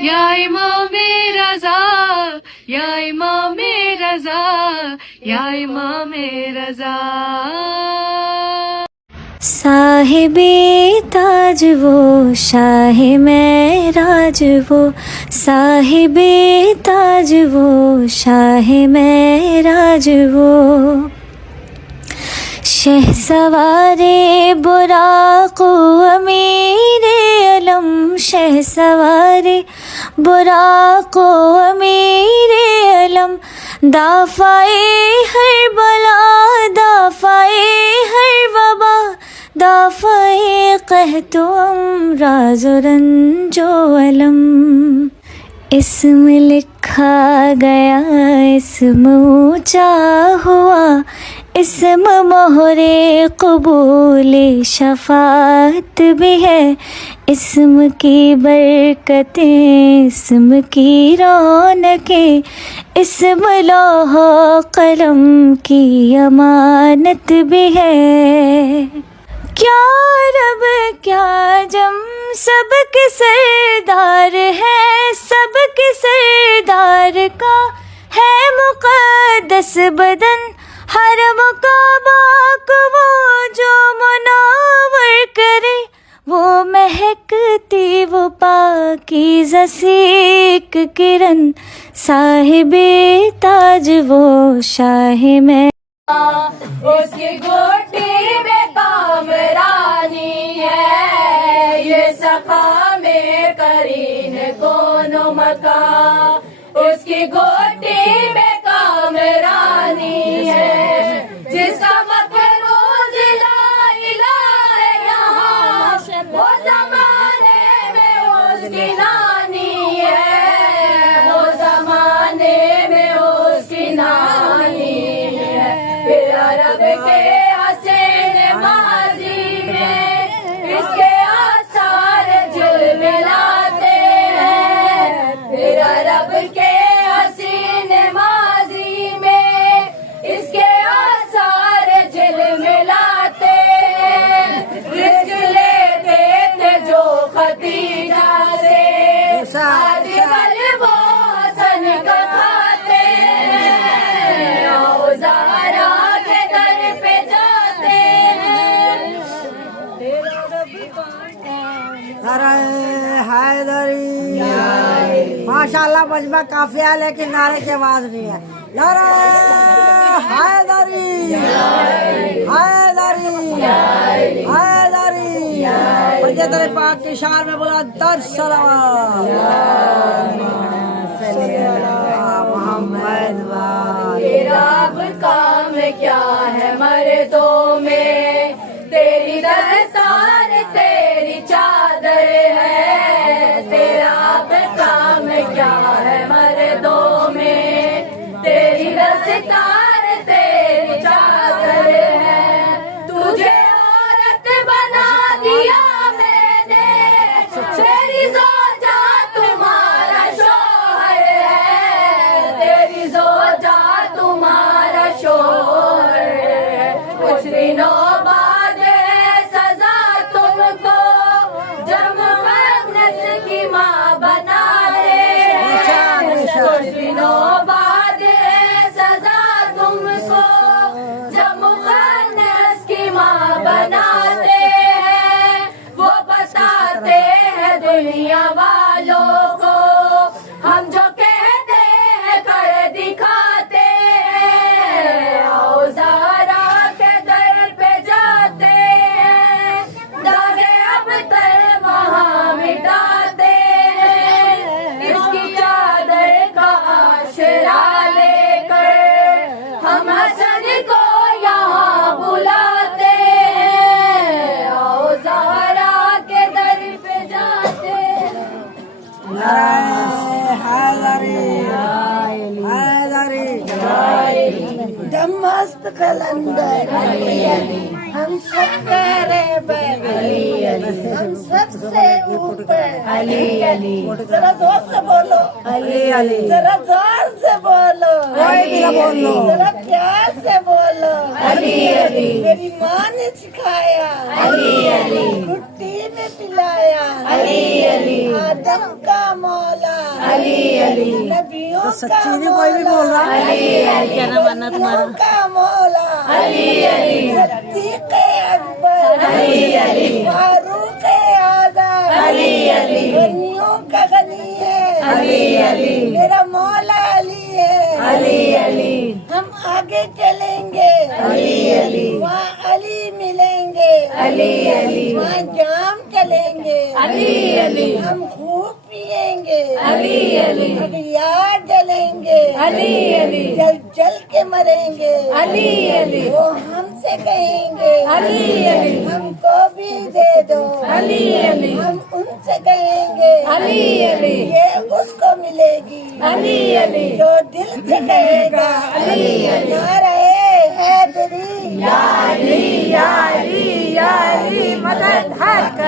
یا امام رضا یا امام رضا یا امام رضا. صاحب تاج وہ شاہ معراج وہ. صاحب تاج وہ شاہ معراج وہ. شہ سوار براق و امیر علم. شہ سوار براق و امیر علم. دافعے ہر بلا دافعے ہر وبا. دافعے قحط و امراض و رنج و علم. اسم لکھا گیا اسم اونچا ہوا. اسم مہر قبول شفاعت بھی ہے. اسم کی برکتیں اسم کی رونقیں. اسم لوح و قلم کی امانت بھی ہے. کیا رب کیا جم سب کے سردار ہے. سب کے سردار کا ہے مقدس بدن. ہر مقابہ کو وہ جو منور کرے وہ مہکتی وہ پاکیزہ سی ایک کرن، صاحب تاج وہ شاہ میں، اس کی گھوٹی میں کامرانی ہے، یہ سخا میں قرین کونو مکان، اس کی گھوٹی میں کامرانی ہے، جس کا مقروض لا الہ یہاں، وہ زمانے میں اس کی نانی ہے، وہ زمانے میں اس کی نانی ہے، پھر عرب کے حسین ماضی میں اس کے آثار جھلملاتے ہیں، پھر عرب کے حسین ماضی میں اس کے آثار جھلملاتے ہیں، رزق لیتے تھے جو ختیجہ سے، آج کل وہ حسن کا کھاتے ہیں، او زہرا کے در پہ جاتے ہیں۔ حیدری ماشاء اللہ مجمع کافی ہے لیکن نعرے کی آواز نہیں ہے۔ نعرہ حیدری حیدری حیدری، حجت پاک کی شان میں بولا در صلوات محمد تیرا اب کام کیا ہے مردوں میں، تیری دستار تیری چادر ہے، تیرا اب کام کیا ہے مردوں میں، تیری دستار تیری چادر ہے، تجھے عورت بنا دیا میں نے، تیری زوجہ تمہارا شوہر ہے، تیری زوجہ تمہارا شوہر ہے، کچھ دنوں بعد ہے سزا تم کو، جب مؤنث کی ماں بنا دے، کچھ دنوں بعد ہے سزا تم کو، جب مؤنث کی ماں بناتے ہیں، وہ بتاتے ہیں دنیا والوں کو، ہم جو کہتے ہیں کر دکھاتے ہیں، او زہرا کے در پہ جاتے ہیں، داغے اب تر وہاں مٹاتے ہیں، اس کی چادر کا آشرا لے کر ہم حسن کو یہاں بلاتے ہیں، او زہرا کے در پہ جاتے ہیں۔ دم مست قلندر ہم سب تیرے بغیر، ہم سب سے اوپر علی علی، ذرا زور سے بولو علی علی، ذرا زور سے بولو علی علی، ذرا پیار سے بولو علی علی، میری ماں نے سکھایا علی علی، گھٹی میں پلایا علی علی، آدم کا مولا علی علی، نبیوں کا مولا علی علی، نبیوں کا مولا علی علی، صدیق اکبر علی علی، فاروق اعظم علی علی، غنیوں کا غنی ہے علی علی، میرا مولا علی ہے علی علی، ہم آگے چلیں گے علی علی، وہاں علی ملیں گے علی علی، وہاں جام چلیں گے علی علی، ہم خوب پیئیں گے علی علی، اغیار جلیں گے علی علی، جل جل کے مریں گے علی علی، وہ ہم سے کہیں گے علی علی، ہم کو بھی دے دو علی علی، ہم ان سے کہیں گے علی علی، یہ اس کو ملے گی علی علی، جو دل سے کہے گا علی علی، نعرہ حیدری یا علی یا علی یا علی، مدد حق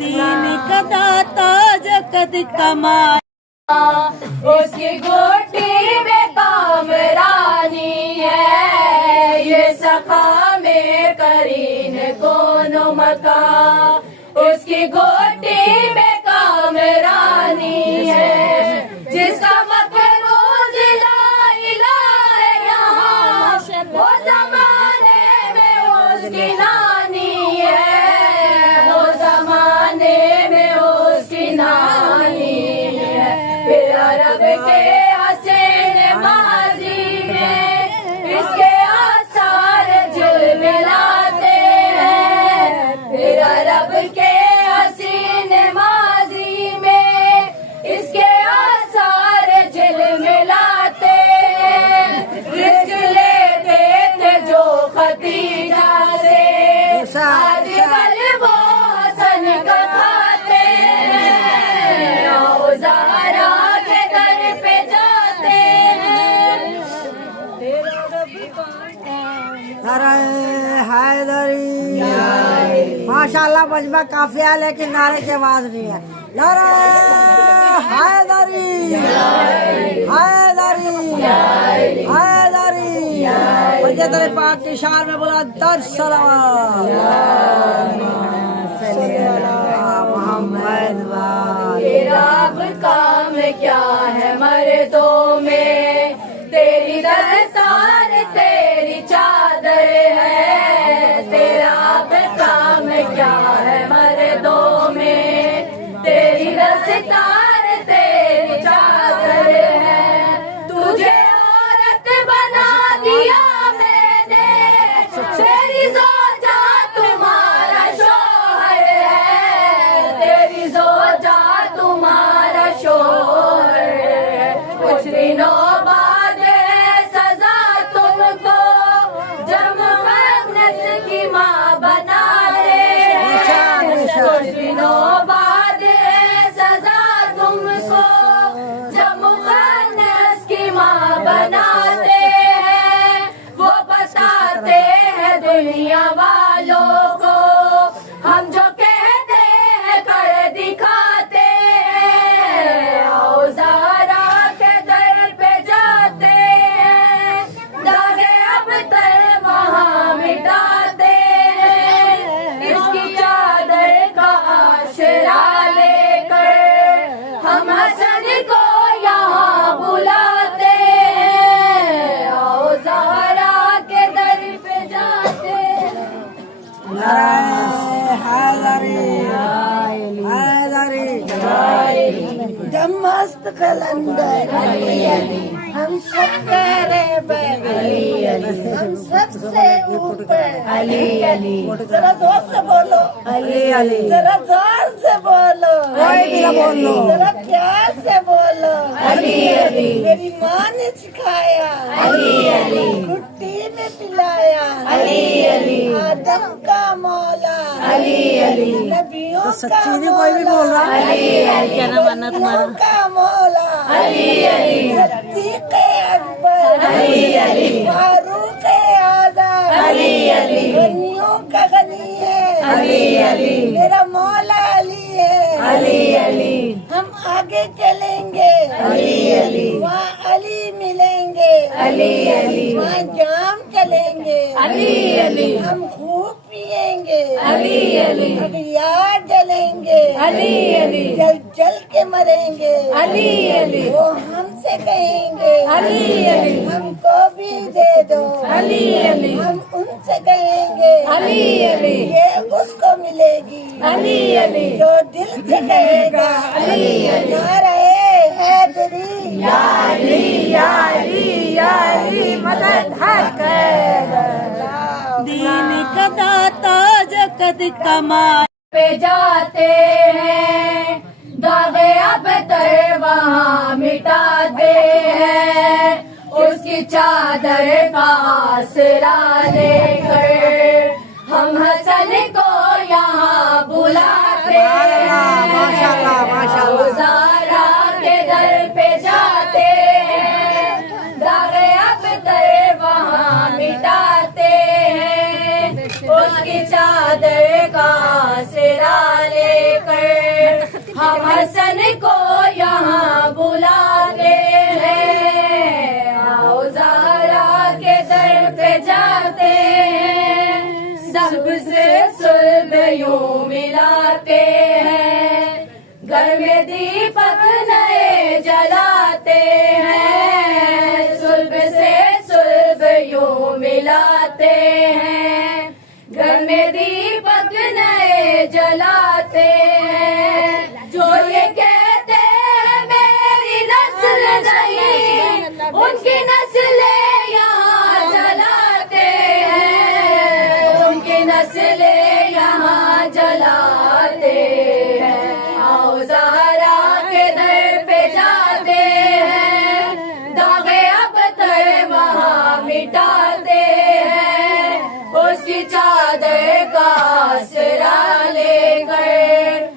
دین کا داتا جگت کمال، اس کی گھوٹی میں کامرانی ہے، یہ سخا میں قرین کونو مکان، اس کی گھوٹی میں کامرانی ہے، جس کا مقروض لا الہ یہاں، وہ زمانے میں اس کی نانی ہے، माशाल्लाह मजमा काफी है, लेकिन नारे की आवाज नहीं है। नारे हैदरी हैदरी हैदरी। मुझे तेरे पाक की शान में बोला दर सलावत मोहम्मद। तेरा अब काम क्या है मर्दों में, तेरी दस्तार तेरी चादर है। तेरा अब काम क्या है मर्दों में, तेरी दस्तार तेरी चादर है। तुझे औरत बना दिया मैंने, तेरी ज़ौजा तुम्हारा शौहर है। तेरी ज़ौजा तुम्हारा शौहर है। कुछ दिनों बाद सजा तुमको जब मुअन्नस की माँ बना दे। कुछ दिनों बाद सजा तुमको जब मुअन्नस की माँ बनाते हैं। वो बताते हैं दुनिया वालों को, हम जो कहते हैं कर दिखाते हैं। आओ ज़ारा के दर पे जाते हैं, दागे अब तर वहाँ मिटाते हैं। इसकी चादर का आशरा लेकर हम हसन को यहाँ बुलाते हैं। आओ ज़ारा के दर पे जाते हैं। जब मस्त कलंदर हम सब तेरे हम सबसे ऊपर अली अली जरा जोर से बोलो अली अली जरा जोर से बोलो कोई भी ना बोलो। जरा प्यार से बोलो अली अली मेरी माँ ने सिखाया अली अली गुट्टी में पिलाया अली अली आदम का मौला अली अली नबियों का मौला अली अली का मौला अली अली सिद्दीक़ अकबर अली अली फारूक आज़म अली अली गनियों का गनी है अली अली मेरा मौला अली है अली अली हम आगे चलेंगे अली अली वहाँ अली मिलेंगे अली अली वहाँ जाम चलेंगे अली अली हम खूब पिएंगे अली अली हम यार जलेंगे अली अली जल जल के मरेंगे अली अली वो हमसे कहेंगे अली अली हमको भी दे दो अली अली हम उनसे कहेंगे अली अली ये उसको मिलेगी अली अली जो दिल से कहेगा अली अली नारे हैदरी या अली या अली या अली मदद हक दीन का दाता जगत कमाल पे जाते हैं, दागे अब तर वहाँ मिटाते हैं। उसकी चादर का आसरा लेकर हम हसन को यहाँ बुलाते हैं। वो ज़ारा के दर पे जाते हैं, दागे अब तर वहाँ मिटाते हैं। उसकी चादर का आसरा लेकर हम हसन को यहाँ बुलाते हैं। आओ ज़ारा के दर पे जाते हैं, सबसे सुल्ब यूं मिलाते हैं। घर में दीपक नए जलाते हैं, सुल्ब से सुल्ब यूं मिलाते हैं। घर में दीपक नए जलाते हैं। जो ये कहते हैं मेरी नस्ल नहीं, उनकी नस्लें यहाँ जलाते हैं। उनकी नस्लें यहाँ जलाते हैं। आओ ज़ारा के दर पे जाते हैं, दागे अब तर वहाँ मिटाते हैं। उसकी चादर का आसरा लेकर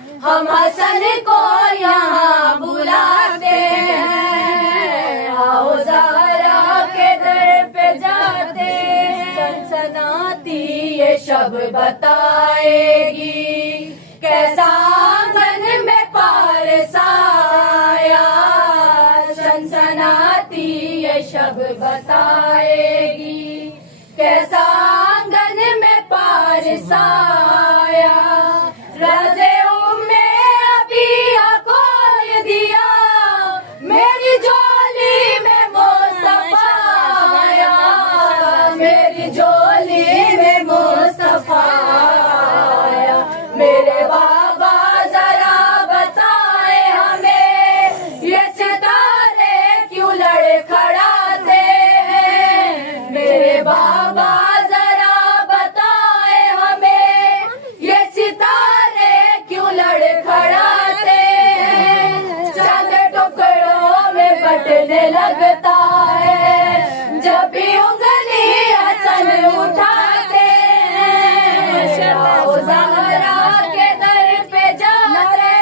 शब बताएगी, कैसा आंगन में पारसाया, सनसनाती ये शब बताएगी, कैसा आंगन में पारसाया। राज़े उम्मे अबिया खोल दिया, मेरी झोली में मुस्तफा आया, मेरी झोली में मुस्तफा आया। मेरे बाबा जरा बताए हमें, ये सितारे क्यों लड़खड़ाते हैं। मेरे बाबा जरा बताए हमें, ये सितारे क्यों लड़खड़ाते हैं। चांद टुकड़ों में बटने लगता है, जब भी उंगली हसन उठाते हैं। आओ ज़हरा के दर पे जाते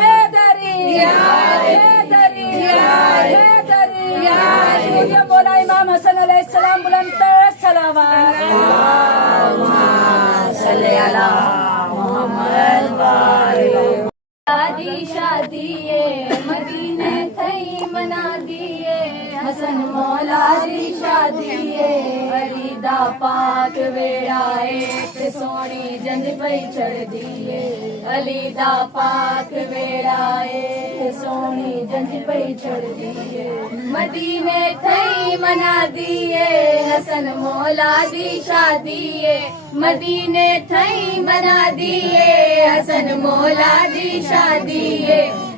हैं, दरिया है, दरिया है, दरिया है। ये बोला इमाम हसन अलैहिस्सलाम बुलंद सलावत। सल्ले अला मोहम्मद शादी शादी मदीने थई मना दिए, हसन मौला दी शादी अलीदा पाक वेड़ाए, ते सोनी जंज पई चढ़ दिए। अलीदा पाक वेड़ाए, ते सोनी जंज पई चढ़ दिए। मदीने थई मना दिए, हसन मौला दी शादी मदीने थई मना दिए, हसन मौला दी शादी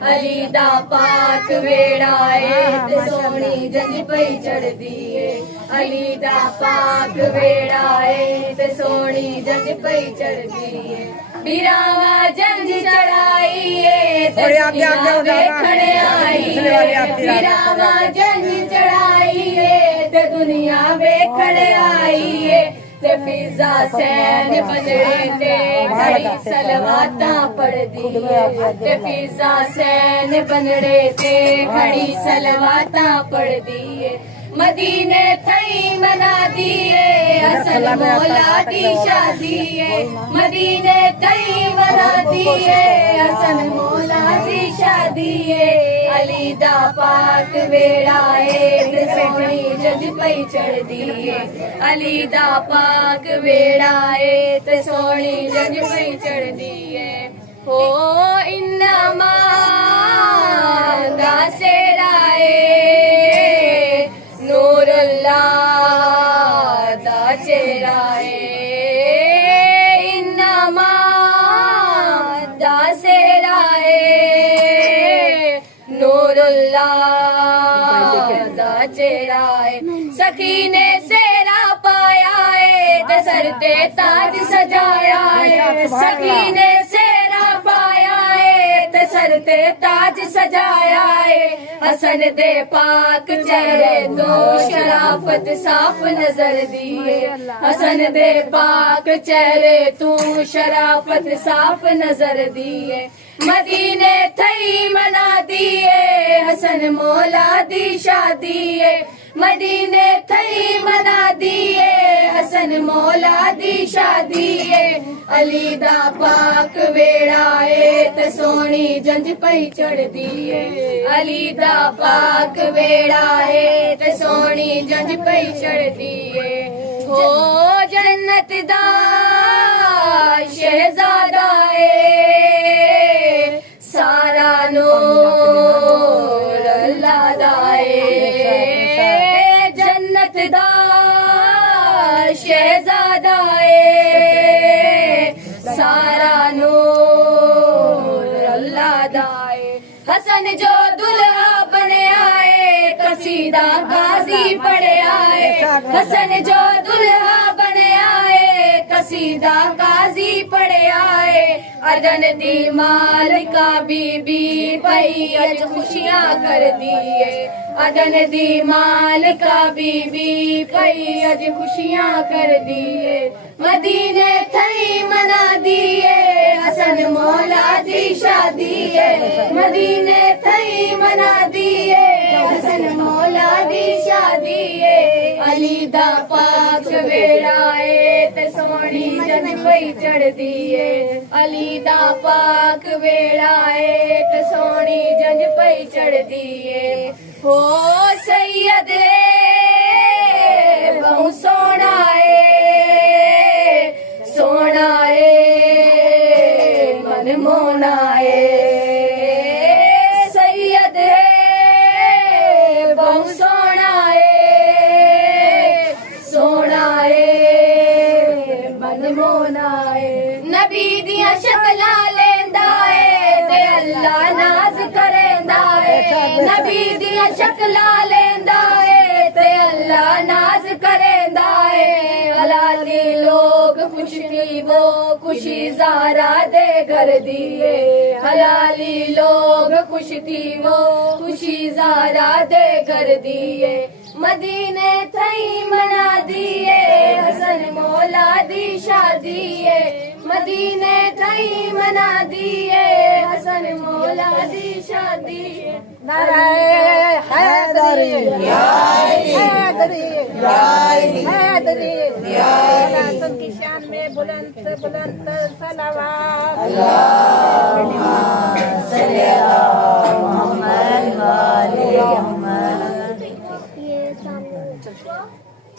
अलीदा पाक वेड़ाए, ते सोनी जंज पई चढ़ दिए। अलीदा पाक वेड़ाए, ते सोनी जंज पई चढ़ दिए। बिरावा जंज चढ़ाइए, ते दुनिया देखने आइए। बिरावा जंज चढ़ाइए, ते दुनिया देखने आइए। ते फिजा सैन बजड़े ते घड़ी सलवाता पढ़ दिए। ते फिजा सैन बनड़े ते घड़ी सलवाता पढ़ दिए। मदीने थई मना दिए, हसन मौला दी शादी मदीने थई मना दिए, हसन मौला दी शादी अलीदा पाक वेड़ाए, ते सोनी जंज पई चढ़ दिए। अलीदा पाक वेड़ाए, ते सोनी जंज पई चढ़ दिए। हो इन्नमा दासेराए नूरुल्लाह दा चेहराए, इन्नमा दासेराए नूरुल्लाह दा चेहराए। सखी ने सेरा पाया है, ते सर ते ताज सजाया है। सखी ने सेरा पाया है, ते सर ते ताज सजाया है। हसन दे पाक चेहरे तो शराफत साफ नजर दिए। हसन दे पाक चेहरे तू शराफत साफ नजर दिए। मदीने थई मना दिए, हसन मौला दी शादी मदीने थई मना दिए, हसन मौला दी शादी अलीदा पाक वेड़ाए, ते सोनी जंज पई चढ़ दिए। अलीदा पाक वेड़ाए, ते सोनी जंज पई चढ़ दिए। हो जन्नत दा शहजादा सारा नूर अल्लाह दा जन्नत दा शहजादा सारा नूर अल्लाह दा। हसन जो दुल्हा बने आए, कसीदा गाजी पढ़े आए। हसन जो दुल्हा बने आए, कसीदा गाजी पढ़े आए। अदन दी मालिका बीबी पई अज खुशियां कर दिए। अदन दी मालिका बीबी पई अज खुशियां कर दिए। मदीने थई मना दिए, हसन मौला दी शादी मदीने थई मना दिए, हसन मौला दी शादी अली दा पाक वेड़ाए ते सोनी जंज पई चढ़दी है अली दा पाक वेड़ाए ते सोनी जंज पई चढ़दी है हो सैयद बहु सोना है मन मोना है सैयद बहु सोना है मन मोना है नबी दिया शक्लां लेंदा है ते अल्लाह नाज करेंदा है नबी दिया शक्लां लेंदा है ते अल्लाह नाज करेंदा है हलाली लोग खुश थी वो खुशी ज़ारा दे घर दिए हलाली लोग खुश थी वो खुशी ज़ारा दे घर दिए मदीने थई मना दिए हसन मौला दी शादी है मदीने थई मना दिए हसन मौला दी शादी है नाराए हैदरी हैदरी हैदरी हसन की शान में बुलंद से बुलंद सलावत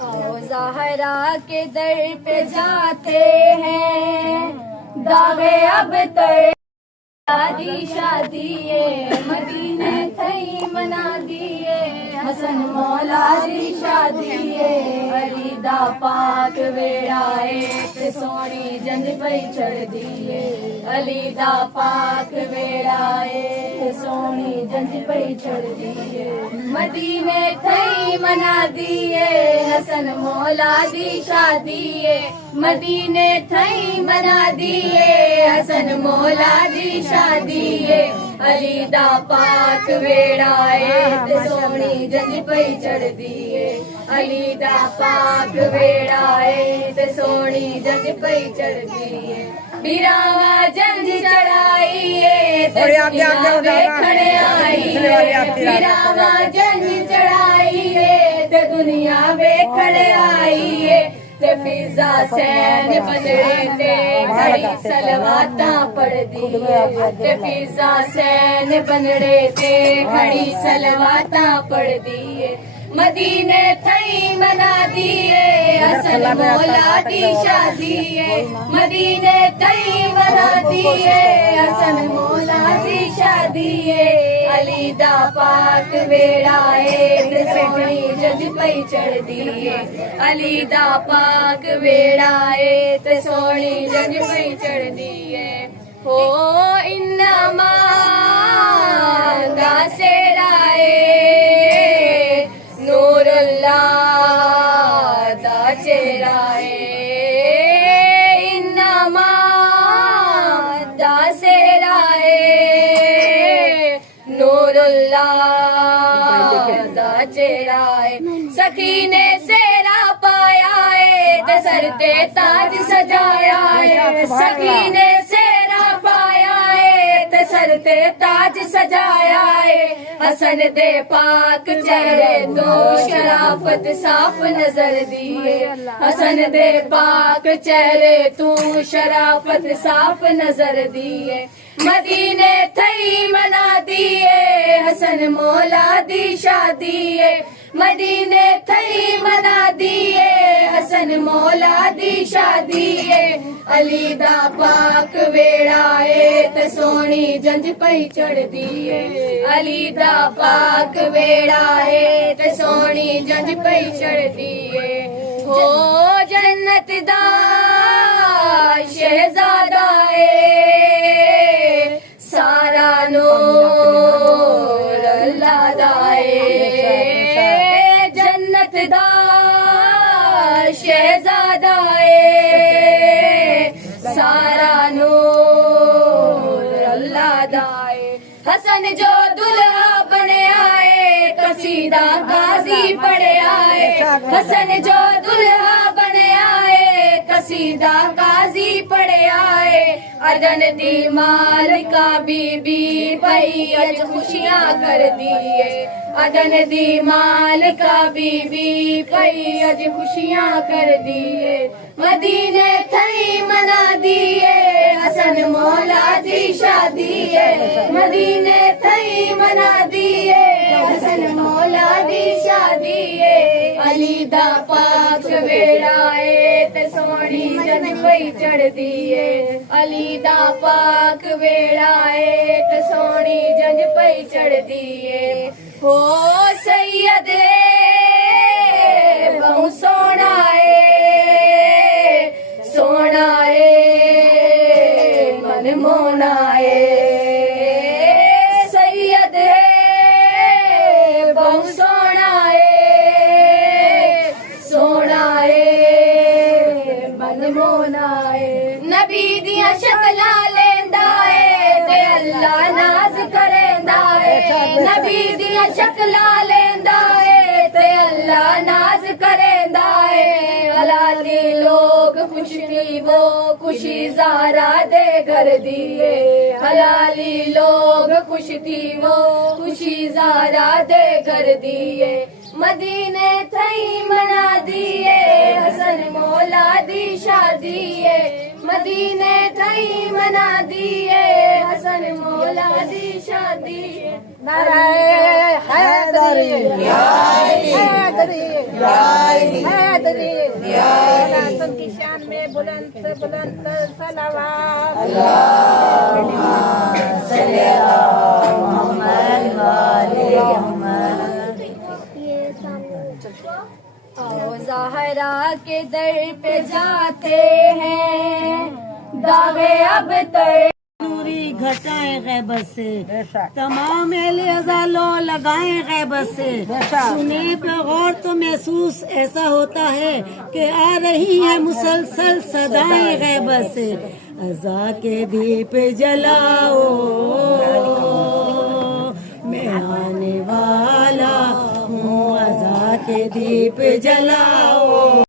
आओ ज़हरा के दर पे जाते हैं दावे अब तर शादी शादी मदीने थई मना दिए हसन मौला दी शादी अली दा पाक वेड़ाए ते सोनी जंज पई चढ़ दिए अली दा पाक वेड़ाए ते सोनी जंज पई चढ़ दिए मदीने थई मना दिए हसन मौला दी शादी मदीने थई मना दिए हसन मौला दी शादी अली दा पाक वेड़ाए ते सोनी जंज पई चढ़ दिए अली दा पाक वेड़ाए ते सोनी जंज पई चढ़ दिए बिरावा जंज चढ़ाई ते दुनिया वेखण आई बिरावा जंज चढ़ाई ते दुनिया वेखण आई ते फिजा सैन बनड़े ते खड़ी सलवातां पढ़दी ते फिजा सैन बनड़े ते खड़ी सलवातां पढ़दी मदीने थई मना दिए हसन मौला दी शादी मदीने थई मना दिए हसन मौला दी शादी अली दा पाक वेड़ाए ते सोनी जंज पई चढ़ दिए अली दा पाक वेड़ाए ते सोनी जंज पई चढ़ दिए हो इन्नमा दा सेराए नूर अल्लाह दा चेहराए इन्नमा दा सेराए नूर अल्लाह दा चेहराए सखी ने सेरा पाया है ते सर ते ताज सजाया है सखी ने सेरा पाया है ते सर ते ताज सजाया है हसन दे पाक चेहरे तो शराफत साफ नजर दिए हसन दे पाक चेहरे तू शराफत साफ नजर दिए मदीने थई मना दिए हसन मौला दी शादी मदीने थई मना दिए हसन मौला दी शादी अली दा पाक वेड़ाए ते सोनी जंज पई चढ़ दिए अली दा पाक वेड़ाए ते सोनी जंज पई चढ़ दिए हो जन्नत दा शहजादा सारा नूर अल्लाह दा जन्नत दा शहजादा सारा नूर अल्लाह दा हसन जो दुल्हा बने आए कसीदा गाजी पढ़े आए हसन जो दुल्हा बने आए कसीदा गाजी पढ़े आए अदन दी मालिका बीबी पई अज खुशियां कर दिए अदन दी मालिका बीबी कई अज खुशियां कर दिए मदीने थई मना दिए हसन मौला दी शादी है मदीने थई मना दिए हसन मौला दी शादी है अली दा पाक वेड़ाए ते सोनी जन पई चढ़ दिए अली दा पाक वेड़ाए ते सोनी जंज पई चढ़ दिए हो सैयद बहु सोना मन मोना सैयद बहु सोना मन मोना नबी दिया शक्ला लेंदा है ते अल्लाह नाज करेंदा है नबी दिया शक्ला लेंदा है ते अल्लाह नाज करेंदा है हलाली लोग खुश थी वो खुशी ज़ारा दे घर दिए हलाली लोग खुश थी वो खुशी ज़ारा दे घर दिए मदीने थई मना दिए हसन मौला दी शादी है मदीने थई मना दिए हसन मौला दी शादी है नारायण हैदरी हैदरी हैदरी सलाम की शान में बुलंद से बुलंद सलावत अल्लाहुम्मा सल्ली अला मुहम्मद व आले मुहम्मद आओ ज़हरा के दर पे जाते हैं दागे अब तर नूरी घटाएं गैबत से तमाम अहले अज़ा लो लगाएं गैबत से सुने पे गौर तो महसूस ऐसा होता है कि आ रही है मुसलसल सदाएं गैबत से अज़ा के दीप जलाओ मैं आने वाला हूँ अज़ा के दीप जलाओ